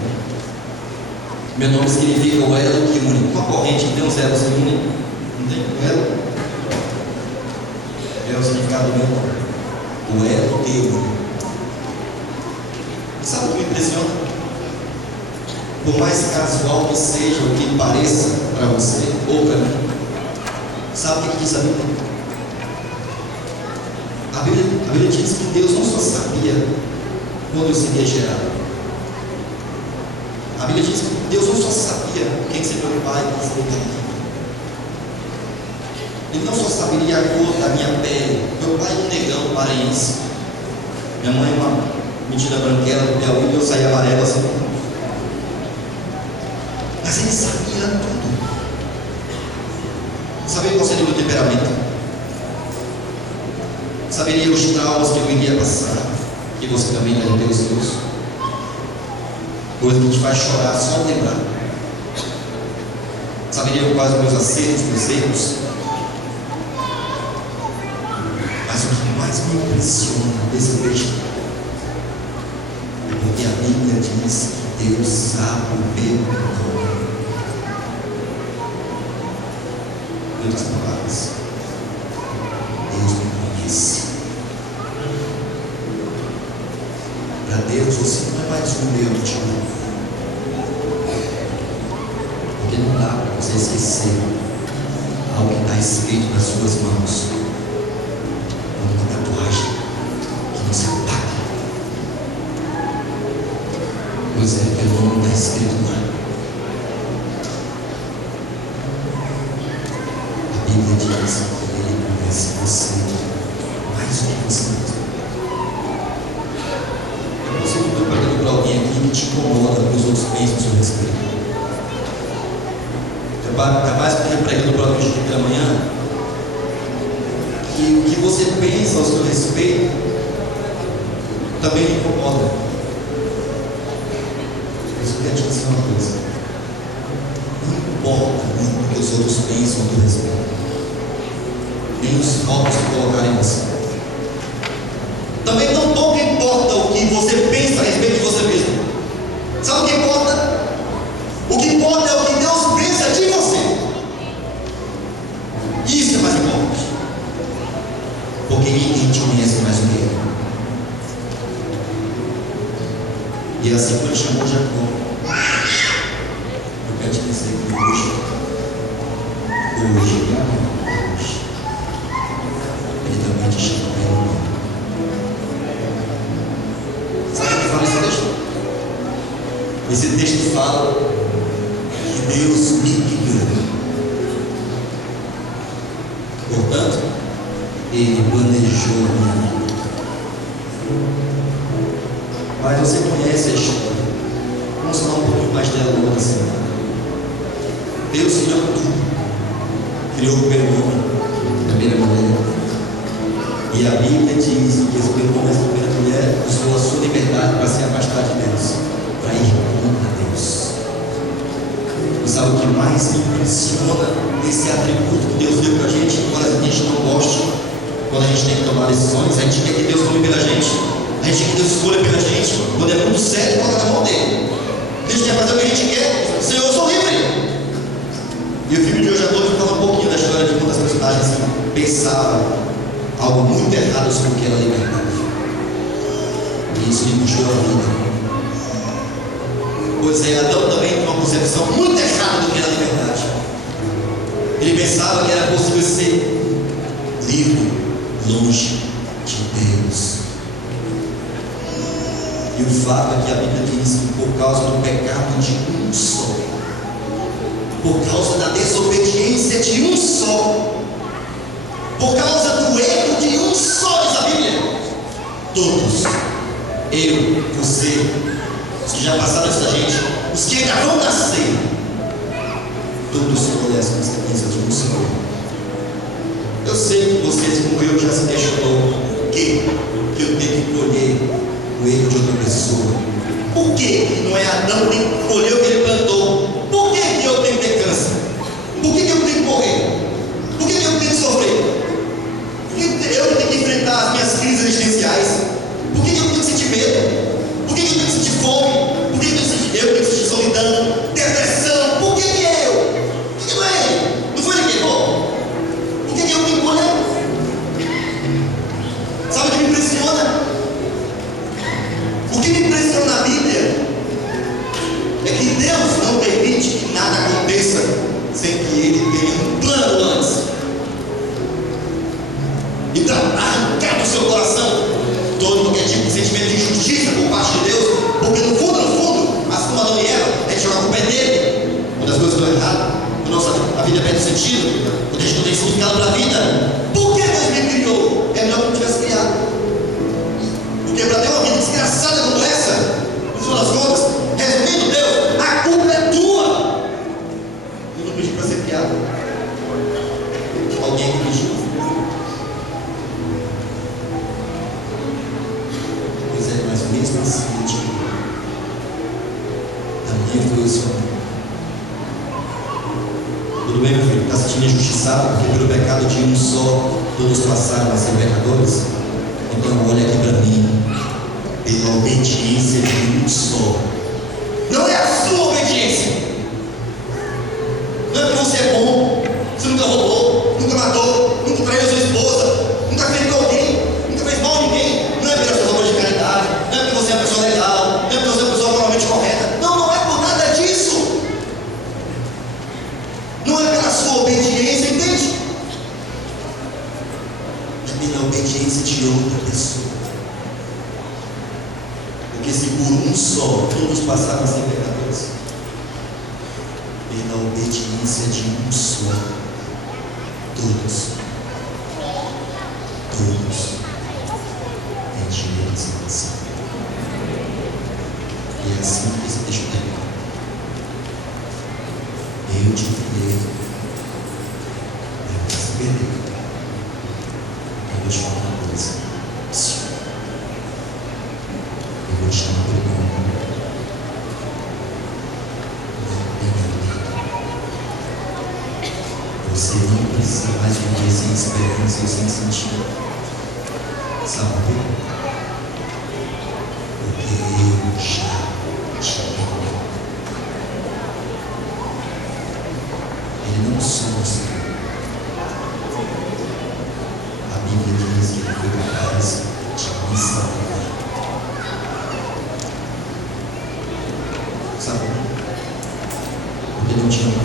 Meu nome significa o elo que une. Com a corrente que tem uns elos que unem. Não tem? O elo? É o significado do meu nome. O elo que une. Sabe o que me impressiona? Por mais casual que seja o que pareça para você ou para mim, sabe o que diz a Bíblia? A Bíblia diz que Deus não só sabia quando eu seria gerado. A Bíblia diz que Deus não só sabia quem seria meu pai e quem seria minha mãe. Ele não só saberia a cor da minha pele. Meu pai é um negão paraense. Minha mãe é uma mentira branquela do Piauí e eu saí amarelo assim. Mas ele sabia tudo. Sabia qual seria o meu temperamento. Saberia os traumas que eu iria passar. Que você também deve ter os seus. Coisa que te faz chorar só lembrar. Saberia quais os meus acertos, meus erros. Mas o que mais me impressiona desse texto é porque a Bíblia diz que Deus sabe o meu nome. Em outras palavras, Deus me conhece. Para Deus você não é mais um meu de novo. Porque não dá para você esquecer algo que está escrito nas suas mãos. Uma tatuagem que não se apaga. Pois é, pelo nome está escrito lá. A Bíblia diz que Ele conhece você mais do que você mesmo. Eu consigo estar pregando para alguém aqui que te incomoda que os outros pensam a seu respeito. Capaz que eu pregando para alguém hoje pela manhã que o que você pensa ao seu respeito também lhe incomoda. Mas eu quero te dizer uma coisa: não importa muito o que os outros pensam ao seu respeito, nem os focos que colocarem em você. Também não pouco importa o que você pensa a respeito de você mesmo. Sabe o que importa? O que importa é o que Deus pensa de você. Isso é mais importante. Porque ninguém te conhece mais do que Ele. E assim como Ele chamou Jacó, eu quero te dizer que hoje, Ele também te chama pelo nome. Sabe o que fala esse texto? Esse texto fala que Deus me ligou. Portanto, Ele planejou a minha vida. Mas você conhece a história. Vamos falar um pouquinho mais dela no outra semana. Deus criou tudo. Criou o primeiro homem, a primeira mulher. E a Bíblia diz que esse primeiro homem, essa primeira mulher, usou a sua liberdade para se afastar de Deus, para ir contra Deus. E sabe o que mais me impressiona nesse atributo que Deus deu para a gente, quando a gente não gosta, quando a gente tem que tomar decisões, a gente quer que Deus tome pela gente, a gente quer que Deus escolha pela gente, quando é muito sério, coloca na mão dele. A gente quer fazer o que a gente quer. Senhor, eu sou livre. E o filme de hoje à noite fala um pouquinho da história de uma das personagens que pensava algo muito errado sobre o que era liberdade. E isso lhe custou a vida. Pois é, Adão também tinha uma concepção muito errada do que era a liberdade. Ele pensava que era possível ser livre, longe de Deus. E o fato é que a Bíblia diz que por causa do pecado de um só, por causa da desobediência de um só, por causa do erro de um só, diz a Bíblia, todos, eu, você, os que já passaram antes da gente, os que ainda vão nascer, todos se conhecem com essa bênção de um só. Eu sei que vocês, como eu, já se questionou por que eu tenho que colher o erro de outra pessoa. Por que não é Adão que tem que colher o que ele plantou? Por que eu tenho que ter câncer? Por que eu tenho que morrer? Por que eu tenho que sofrer? Por que eu tenho que enfrentar as minhas crises existenciais? Por que eu tenho que sentir medo? Por que eu tenho que sentir fome? Por que eu tenho que sentir solidão, depressão? Por que eu? Por que não é ele? Não foi ele que errou? Por que eu tenho que colher? Sabe o que me impressiona? O que me impressiona na Bíblia é que Deus não permite que nada aconteça sem que Ele tenha um plano antes. Então, arrancar do seu coração todo qualquer tipo de sentimento de injustiça por parte de Deus, porque no fundo, assim como Adão e Eva, a gente joga a culpa dele quando as coisas estão erradas, quando a vida perde sentido, quando a gente não tem significado para a vida. Por que Deus me criou? É melhor que eu tivesse criado. Porque para ter uma vida desgraçada como essa, no final das contas, resumindo, Deus, a culpa é tua. Eu não pedi para ser criado. Alguém que pediu. Pois é, mas mesmo assim, eu digo, tamanho foi o seu amor. Tudo bem, meu filho? Está se sentindo injustiçado porque pelo pecado de um só todos passaram a ser pecadores? Então olha aqui para mim, pela obediência de um só. Não é a sua obediência. Não é porque você é bom, você nunca roubou, nunca matou, nunca traiu sua esposa, nunca fez com alguém, nunca fez mal a ninguém. Não é pelas suas obras de caridade, não é porque você é uma pessoa legal, não é porque você é uma pessoa moralmente correta. Não, não é por nada disso. Não é pela sua obediência, entende? É pela obediência de outra pessoa. Porque se por um só todos passaram a ser pecadores, pela obediência de um só, todos têm direito à salvação. E é assim que esse texto termina. Eu te criei, eu te esperei. Eu vou te falar uma coisa. Eu vou te chamar pelo nome. Você não precisa mais viver sem esperança ou sem sentido. Sabe por quê? Porque eu já te amei. Ele não só você. A Bíblia diz que ele foi capaz de me salvar. Sabe? Porque não te ama.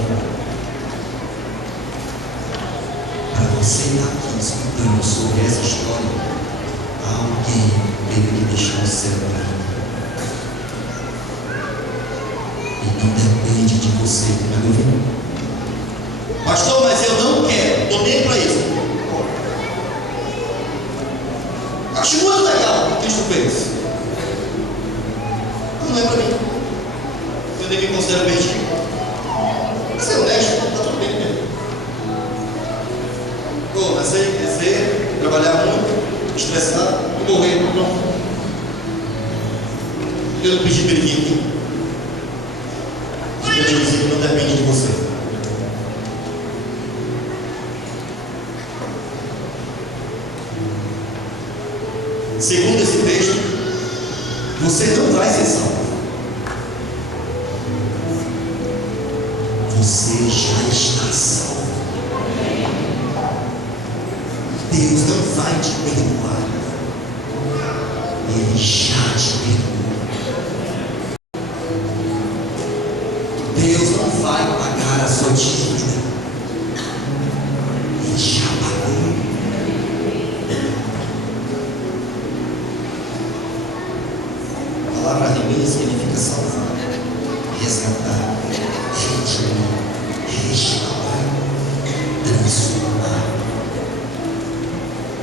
Para você estar aqui escutando sobre essa história, alguém teve que deixar o céu para mim. E não depende de você, está me ouvindo? Pastor, mas eu não quero, estou nem para isso. Acho muito legal o que Cristo fez. Não é para mim. Eu nem me considero perdido. Mas ser honesto, está tudo bem mesmo. Pô, nascer, crescer, trabalhar muito, estressado, e morrer, pronto. Eu não pedi para ele vir aqui. Eu te disse que não depende de você. Segundo esse texto, você não vai ser salvo. Você já está salvo. Deus não vai te perdoar. Ele já te perdoou. palavra remir significa salvar, resgatar, redimir, restaurar, transformar,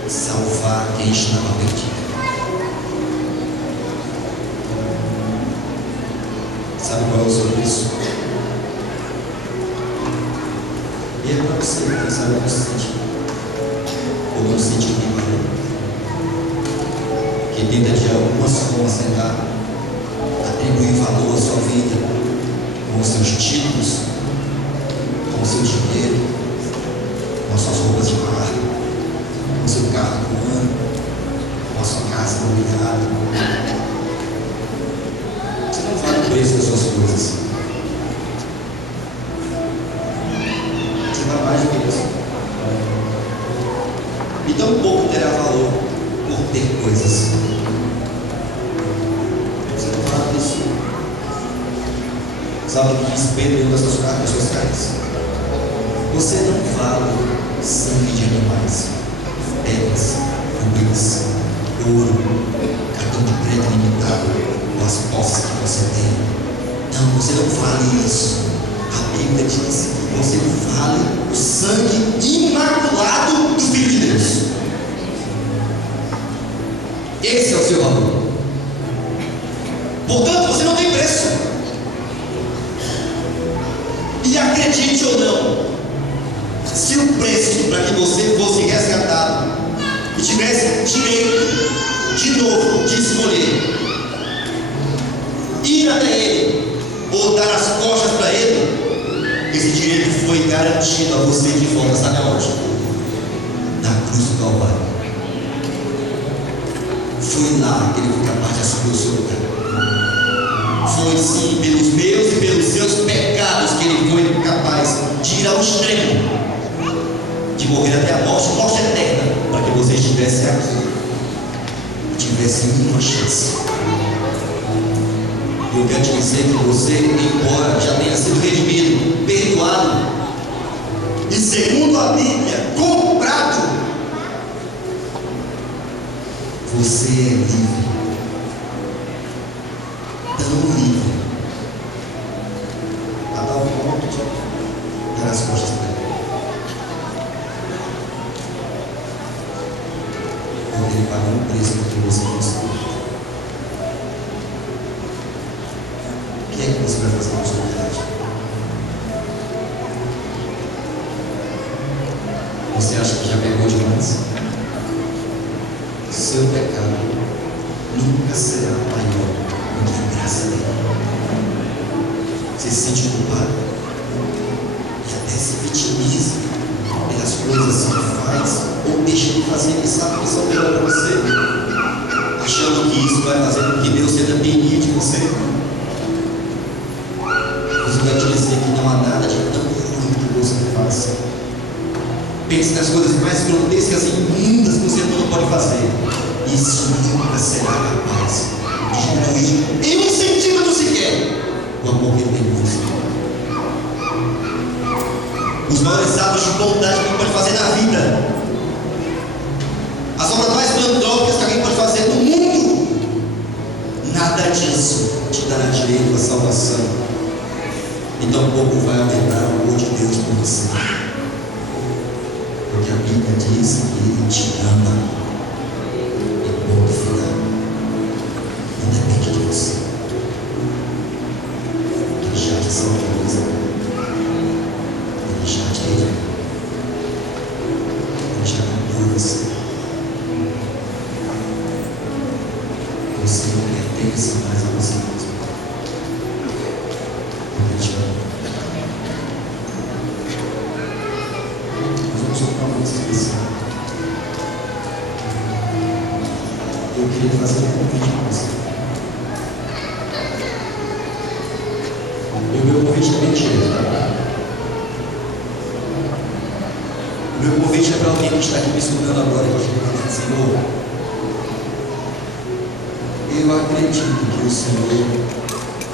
salvar quem estava perdido. Sabe qual é o serviço? E é para você, quem sabe não se sente, ou não se sente livre, que tenta de alguma forma tentar atribuir valor à sua vida, com os seus títulos, com o seu dinheiro, com as suas roupas de marca, com o seu carro do ano, com a sua casa mobiliada. Você não vale o preço das suas coisas. Você vale mais do que isso. E tão pouco terá valor por ter coisas. Você não fala disso. Sabe o que diz Pedro em uma das suas cartas? Você não vale sangue de animais, pedras, rubis, ouro, cartão de crédito limitado, ou as posses que você tem. Não, você não vale isso. A Bíblia diz: você vale o sangue imaculado do Filho de Deus. Esse é o seu valor. Portanto, você não tem preço. E acredite ou não, se o preço para que você fosse resgatado e tivesse direito de novo de escolher ir até Ele ou dar as costas para Ele, esse direito foi garantido a você de volta, sabe aonde? Na cruz do Calvário. Foi lá que Ele foi capaz de assumir o seu lugar. Foi sim pelos meus e pelos seus pecados que Ele foi capaz de ir ao extremo, de morrer até a morte, morte eterna, para que você estivesse aqui e tivesse uma chance. E eu quero te dizer que você, embora já tenha sido redimido, perdoado e, segundo a Bíblia, comprado, você é livre. Tão livre a tal ponto de dar as costas para Ele. Porque Ele pagou um preço porque você não sabe. O que é que você vai fazer com a sua verdade? Você acha que já pegou demais? Seu pecado nunca será maior do que a graça dele. Você se sente culpado e até se vitimiza pelas coisas que faz ou deixa de fazer que sabe que são melhores para você, achando que isso vai fazer com que Deus seja bem de você. Mas eu quero te dizer que não há nada de tão ruim que você faça. Pense nas coisas mais grotescas e imundas que você não pode fazer. Isso nunca será capaz de diminuir em 1 centímetro sequer o amor que Ele tem por você. Os maiores atos de bondade que alguém pode fazer na vida, as obras mais filantrópicas que alguém pode fazer no mundo, nada disso te dará direito à salvação. E tampouco vai aumentar o amor de Deus por você. Porque a Bíblia diz que Ele te ama. E ponto final. Não depende de você. Ele já te salvou. Ele já te redimiu. Ele já comprou você. Você não pertence mais a você mesmo. Ele te ama. Especial. Eu queria fazer um convite para você. O meu convite é mentira, tá? O meu convite é para alguém que está aqui me escutando agora e que diz: Senhor, eu acredito que o Senhor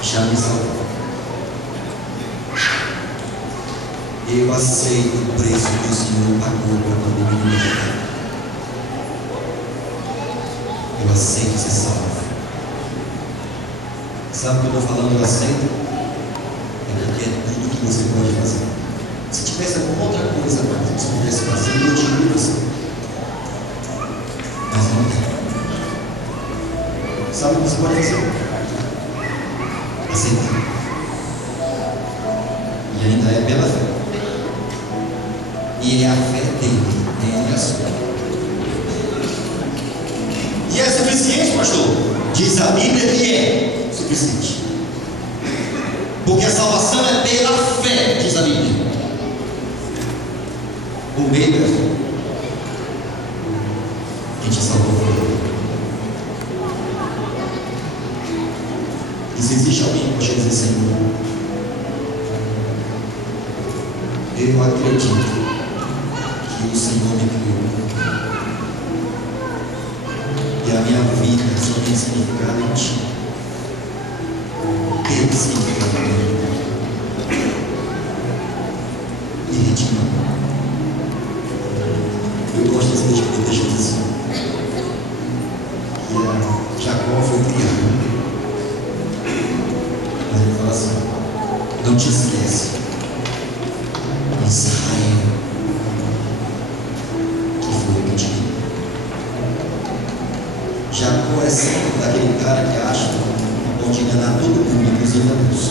já me salvou. Eu aceito o preço que o Senhor pagou para poder me libertar. Eu aceito ser salvo. Sabe o que eu estou falando da seita? É porque é tudo que você pode fazer. Se tivesse alguma outra coisa mais que você pudesse fazer, eu diria você. Mas não tem. Sabe o que você pode fazer? Aceitar. E ainda é pela fé. E é a fé dele, nem a sua. E é suficiente, pastor? Diz a Bíblia que é suficiente. Porque a salvação é pela fé, diz a Bíblia. O meio da fé. Quem te salvou foi Ele. E se existe alguém que pode dizer, Senhor, eu acredito que o Senhor me criou e a minha vida só tem significado em Ti. Tem significado em mim. E retima. Eu gosto desse texto que deixa assim. Que Jacó foi criado. Mas ele fala assim: não te esquece, Israel, que foi que te criou. Jacó é sempre daquele cara que acha que pode enganar todo mundo, inclusive a Deus.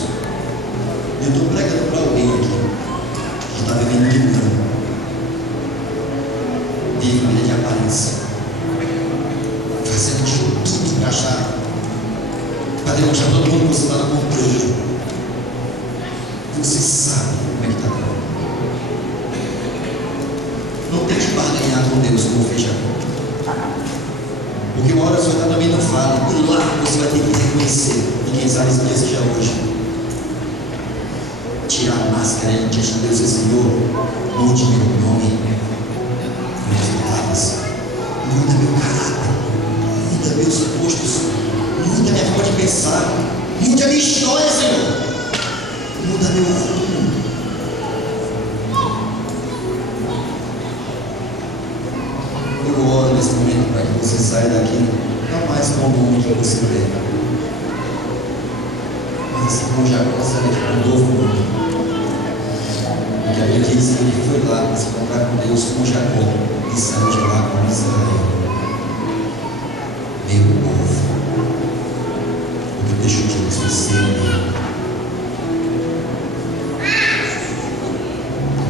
Eu estou pregando para alguém aqui que está vivendo de engano, vive uma vida de aparência, fazendo de tudo para achar, para demonstrar todo mundo que você está no controle. Você sabe como é que está dando. Não tente barganhar com Deus como fez Jacó. Porque uma hora o Senhor também não fala, e lá você vai ter que reconhecer, e quem sabe esse dia seja hoje. Tirar a máscara e diante de Deus e Senhor, mude meu nome, minhas palavras, muda meu caráter, muda meus gostos, muda minha forma de pensar, muda a minha história, Senhor, muda meu rumo. Eu oro nesse momento para que você saia daqui, não mais como o homem que você vê, mas assim como Jacó saiu de um novo mundo. Porque a Bíblia diz que ele foi lá se encontrar com Deus com Jacó e saiu de lá com Israel, meu povo. O que deixou de Deus ser meu.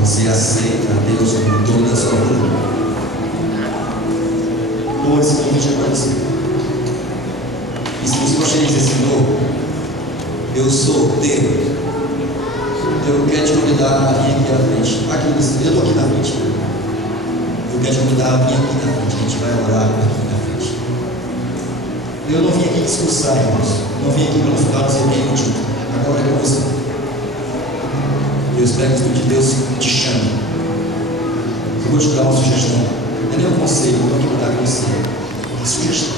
Você aceita a Deus como dono da sua vida? Ou esse convite é para você? E se você gostaria de dizer, Senhor, eu sou Deus, eu quero te convidar a vir aqui à frente. Aqui, eu estou aqui na frente. Eu quero te convidar a vir aqui na frente. A gente vai orar aqui na frente. Eu não vim aqui discursar, irmãos. Não vim aqui para no final dizer bem útil. Agora é com você. Eu espero que o Espírito de Deus te chame. Eu vou te dar uma sugestão. Não é nem um conselho, eu estou aqui para dar conselho. Uma sugestão.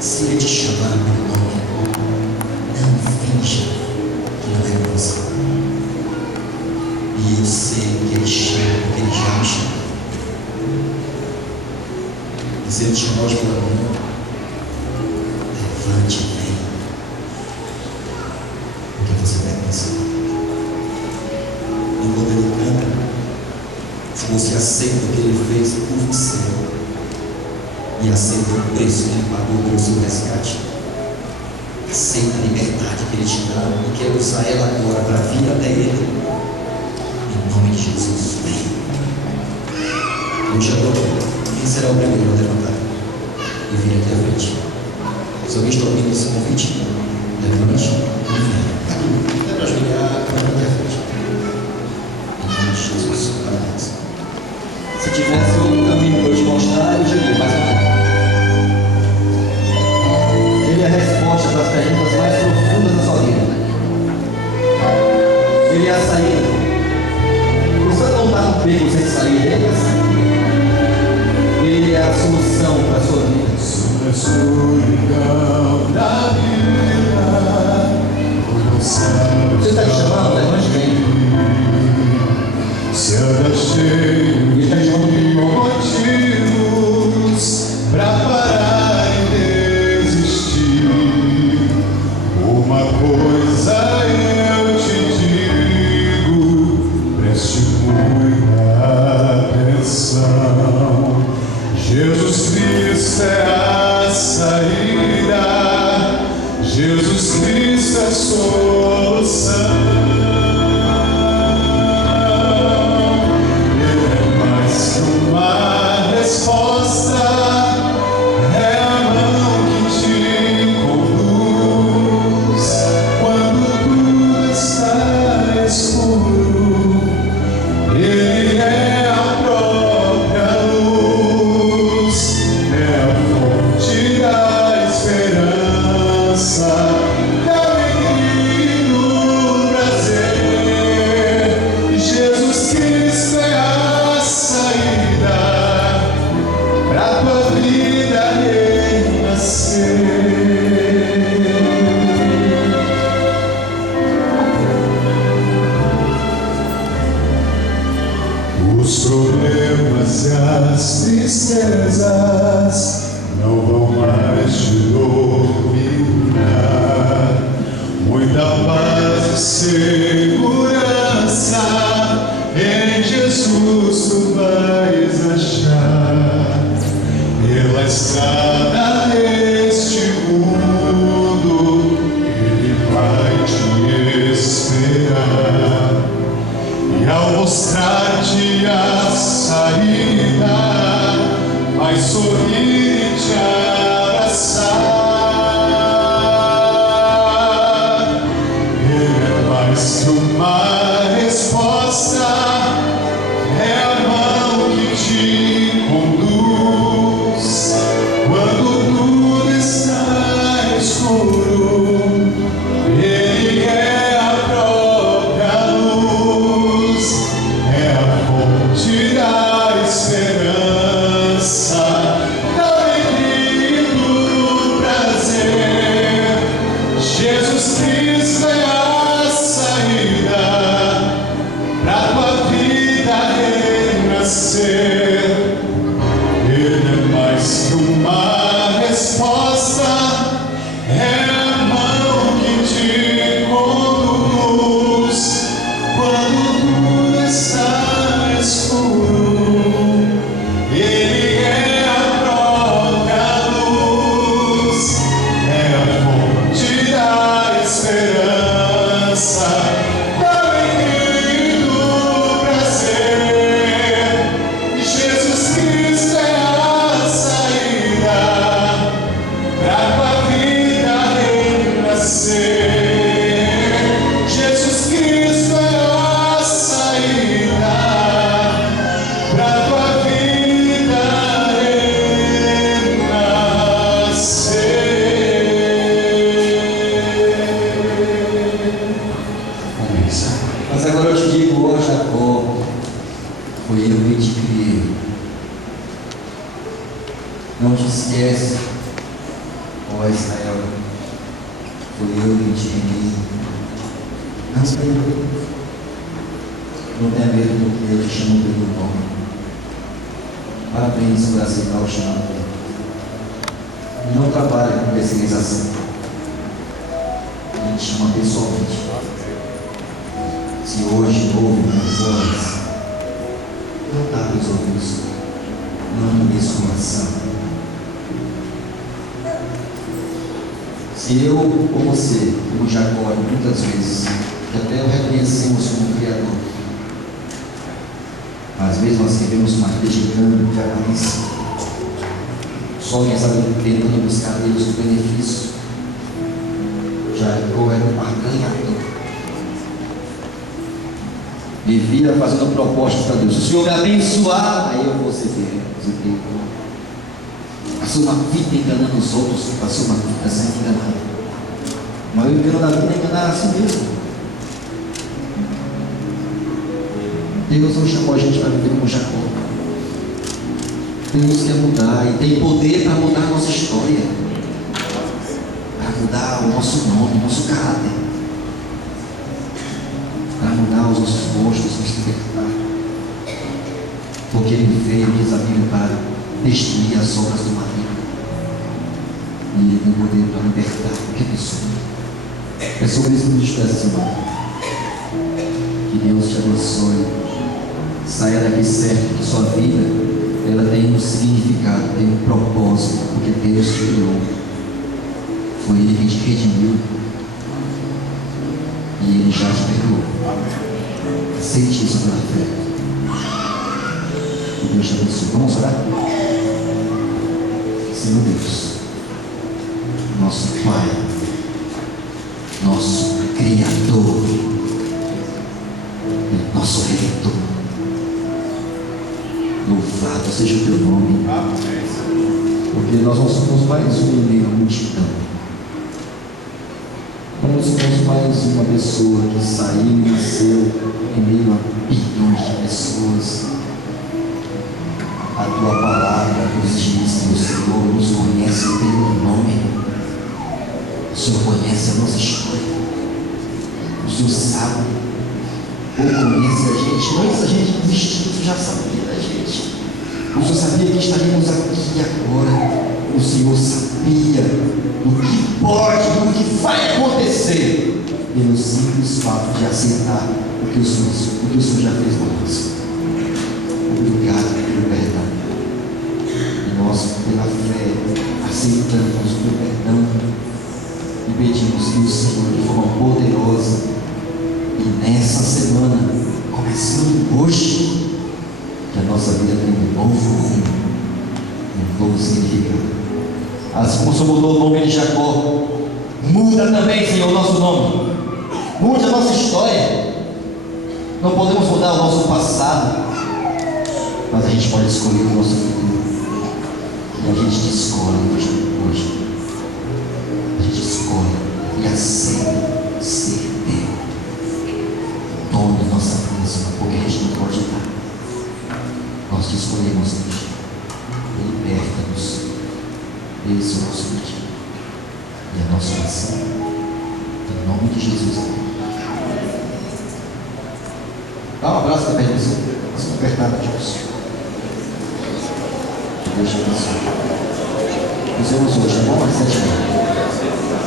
Se ele te chamar pelo nome, não finja que não é com você. E eu sei que ele chama, que ele já me chama. E se ele te chamar hoje pela manhã, levante e vem. Porque você deve pensar. E quando ele canta, se você aceita o que ele fez por você, e aceita o preço que ele pagou pelo seu resgate, aceita a liberdade que ele te dá, e quer usar ela agora para vir até ele. Em nome de Jesus, vem. Eu te adoro. Quem será o primeiro a levantar e vir até a frente? Se alguém está ouvindo esse convite, levante e venha. Aqui, é para ajoelhar, para até a frente. Em nome de Jesus, parabéns. Se tivesse outro caminho para eu te mostrar, eu diria, mas não. Ele é a resposta para as perguntas mais profundas da sua vida. Ele é a saída. Você não está no beco sem sair dele, ele é a solução para a sua vida. Sobre a solidão da vida, você está te chamando, levante bem. se anda cheio Ele está te chamando de motivos a saída, vai sorrir e te abraçar. Ele é mais que uma resposta, é a mão que te conduz quando tudo está escuro. Ele é a própria luz, é a fonte da esperança, da alegria e do prazer. Jesus Cristo é a saída pra tua vida renascer. Ele é mais que uma resposta, é a mão que te conduz quando tudo está escuro. Ele é a própria luz, é a fonte da esperança, da alegria e do prazer. Jesus Cristo é a saída pra tua vida renascer. Jesus Cristo é a saída pra tua vida renascer. Mas agora eu te digo, ó Jacó, foi eu que te criei. Não te esquece, ó Israel, foi eu que te remi. Não tenha medo. Não tenha medo porque eu te chamo pelo nome. Parabéns por aceitar o chamado. Não trabalhe com terceirização. A gente chama pessoalmente. Se hoje ouve minha voz, não tape os ouvidos, não ame seu coração. Se eu ou você, como Jacó, muitas vezes, que até o reconhecemos como Criador, mas mesmo assim vemos uma acreditando de aparência, só quem sabe tentando buscar deles o benefício. Jacó era um barganhador. Vivia fazendo propostas para Deus. Se o Senhor me abençoar, aí eu vou ser fiel. Passou uma vida enganando os outros, passou uma vida sendo enganado. Mas o engano da vida é enganar a si mesmo. Deus não chamou a gente para viver como Jacó. Deus quer mudar e tem poder para mudar a nossa história, para mudar o nosso nome, o nosso caráter, para mudar os nossos gostos, nos libertar. Porque Ele veio, diz a Bíblia, para destruir as obras do maligno. E Ele tem poder para libertar qualquer pessoa. É sobre isso que nos despeça, irmão. Que Deus te abençoe. Saia daqui certo que sua vida ela tem um significado, tem um propósito, porque Deus te criou. Foi Ele que te redimiu. E Ele já te perdoou. Aceite isso pela fé. Que Deus te abençoe. Vamos orar? Senhor Deus, nosso Pai, nosso Criador, nosso Redentor, louvado seja o teu nome, porque nós não somos mais um em meio à multidão, nós não somos mais uma pessoa que saiu e nasceu em meio a bilhões de pessoas. A tua palavra nos diz que o Senhor nos conhece pelo nome. O Senhor conhece a nossa história. O Senhor sabe ou conhece a gente. Antes a gente existir, o Senhor já sabia da gente. O Senhor sabia que estaríamos aqui agora. O Senhor sabia do que pode, do que vai acontecer, pelo simples fato de aceitar o que o Senhor já fez por nós. Obrigado pelo perdão. E nós, pela fé, aceitamos o teu perdão e pedimos que o Senhor, de forma poderosa, e nessa semana, começando hoje, que a nossa vida tem um novo rumo, um novo significado. Assim como o Senhor mudou o nome de Jacó, muda também, Senhor, o nosso nome. Mude a nossa história. Não podemos mudar o nosso passado, mas a gente pode escolher o nosso futuro. E a gente escolhe hoje. A gente escolhe e aceita ser Deus, dono da nossa vida, porque a gente não pode dar. Nós te escolhemos hoje. Liberta-nos. Esse é o nosso pedido e a nossa oração. Em nome de Jesus. Dá um abraço também, você. Vamos apertar de Deus. Deus te abençoe. Nos vemos hoje, tá bom? Às 7h30.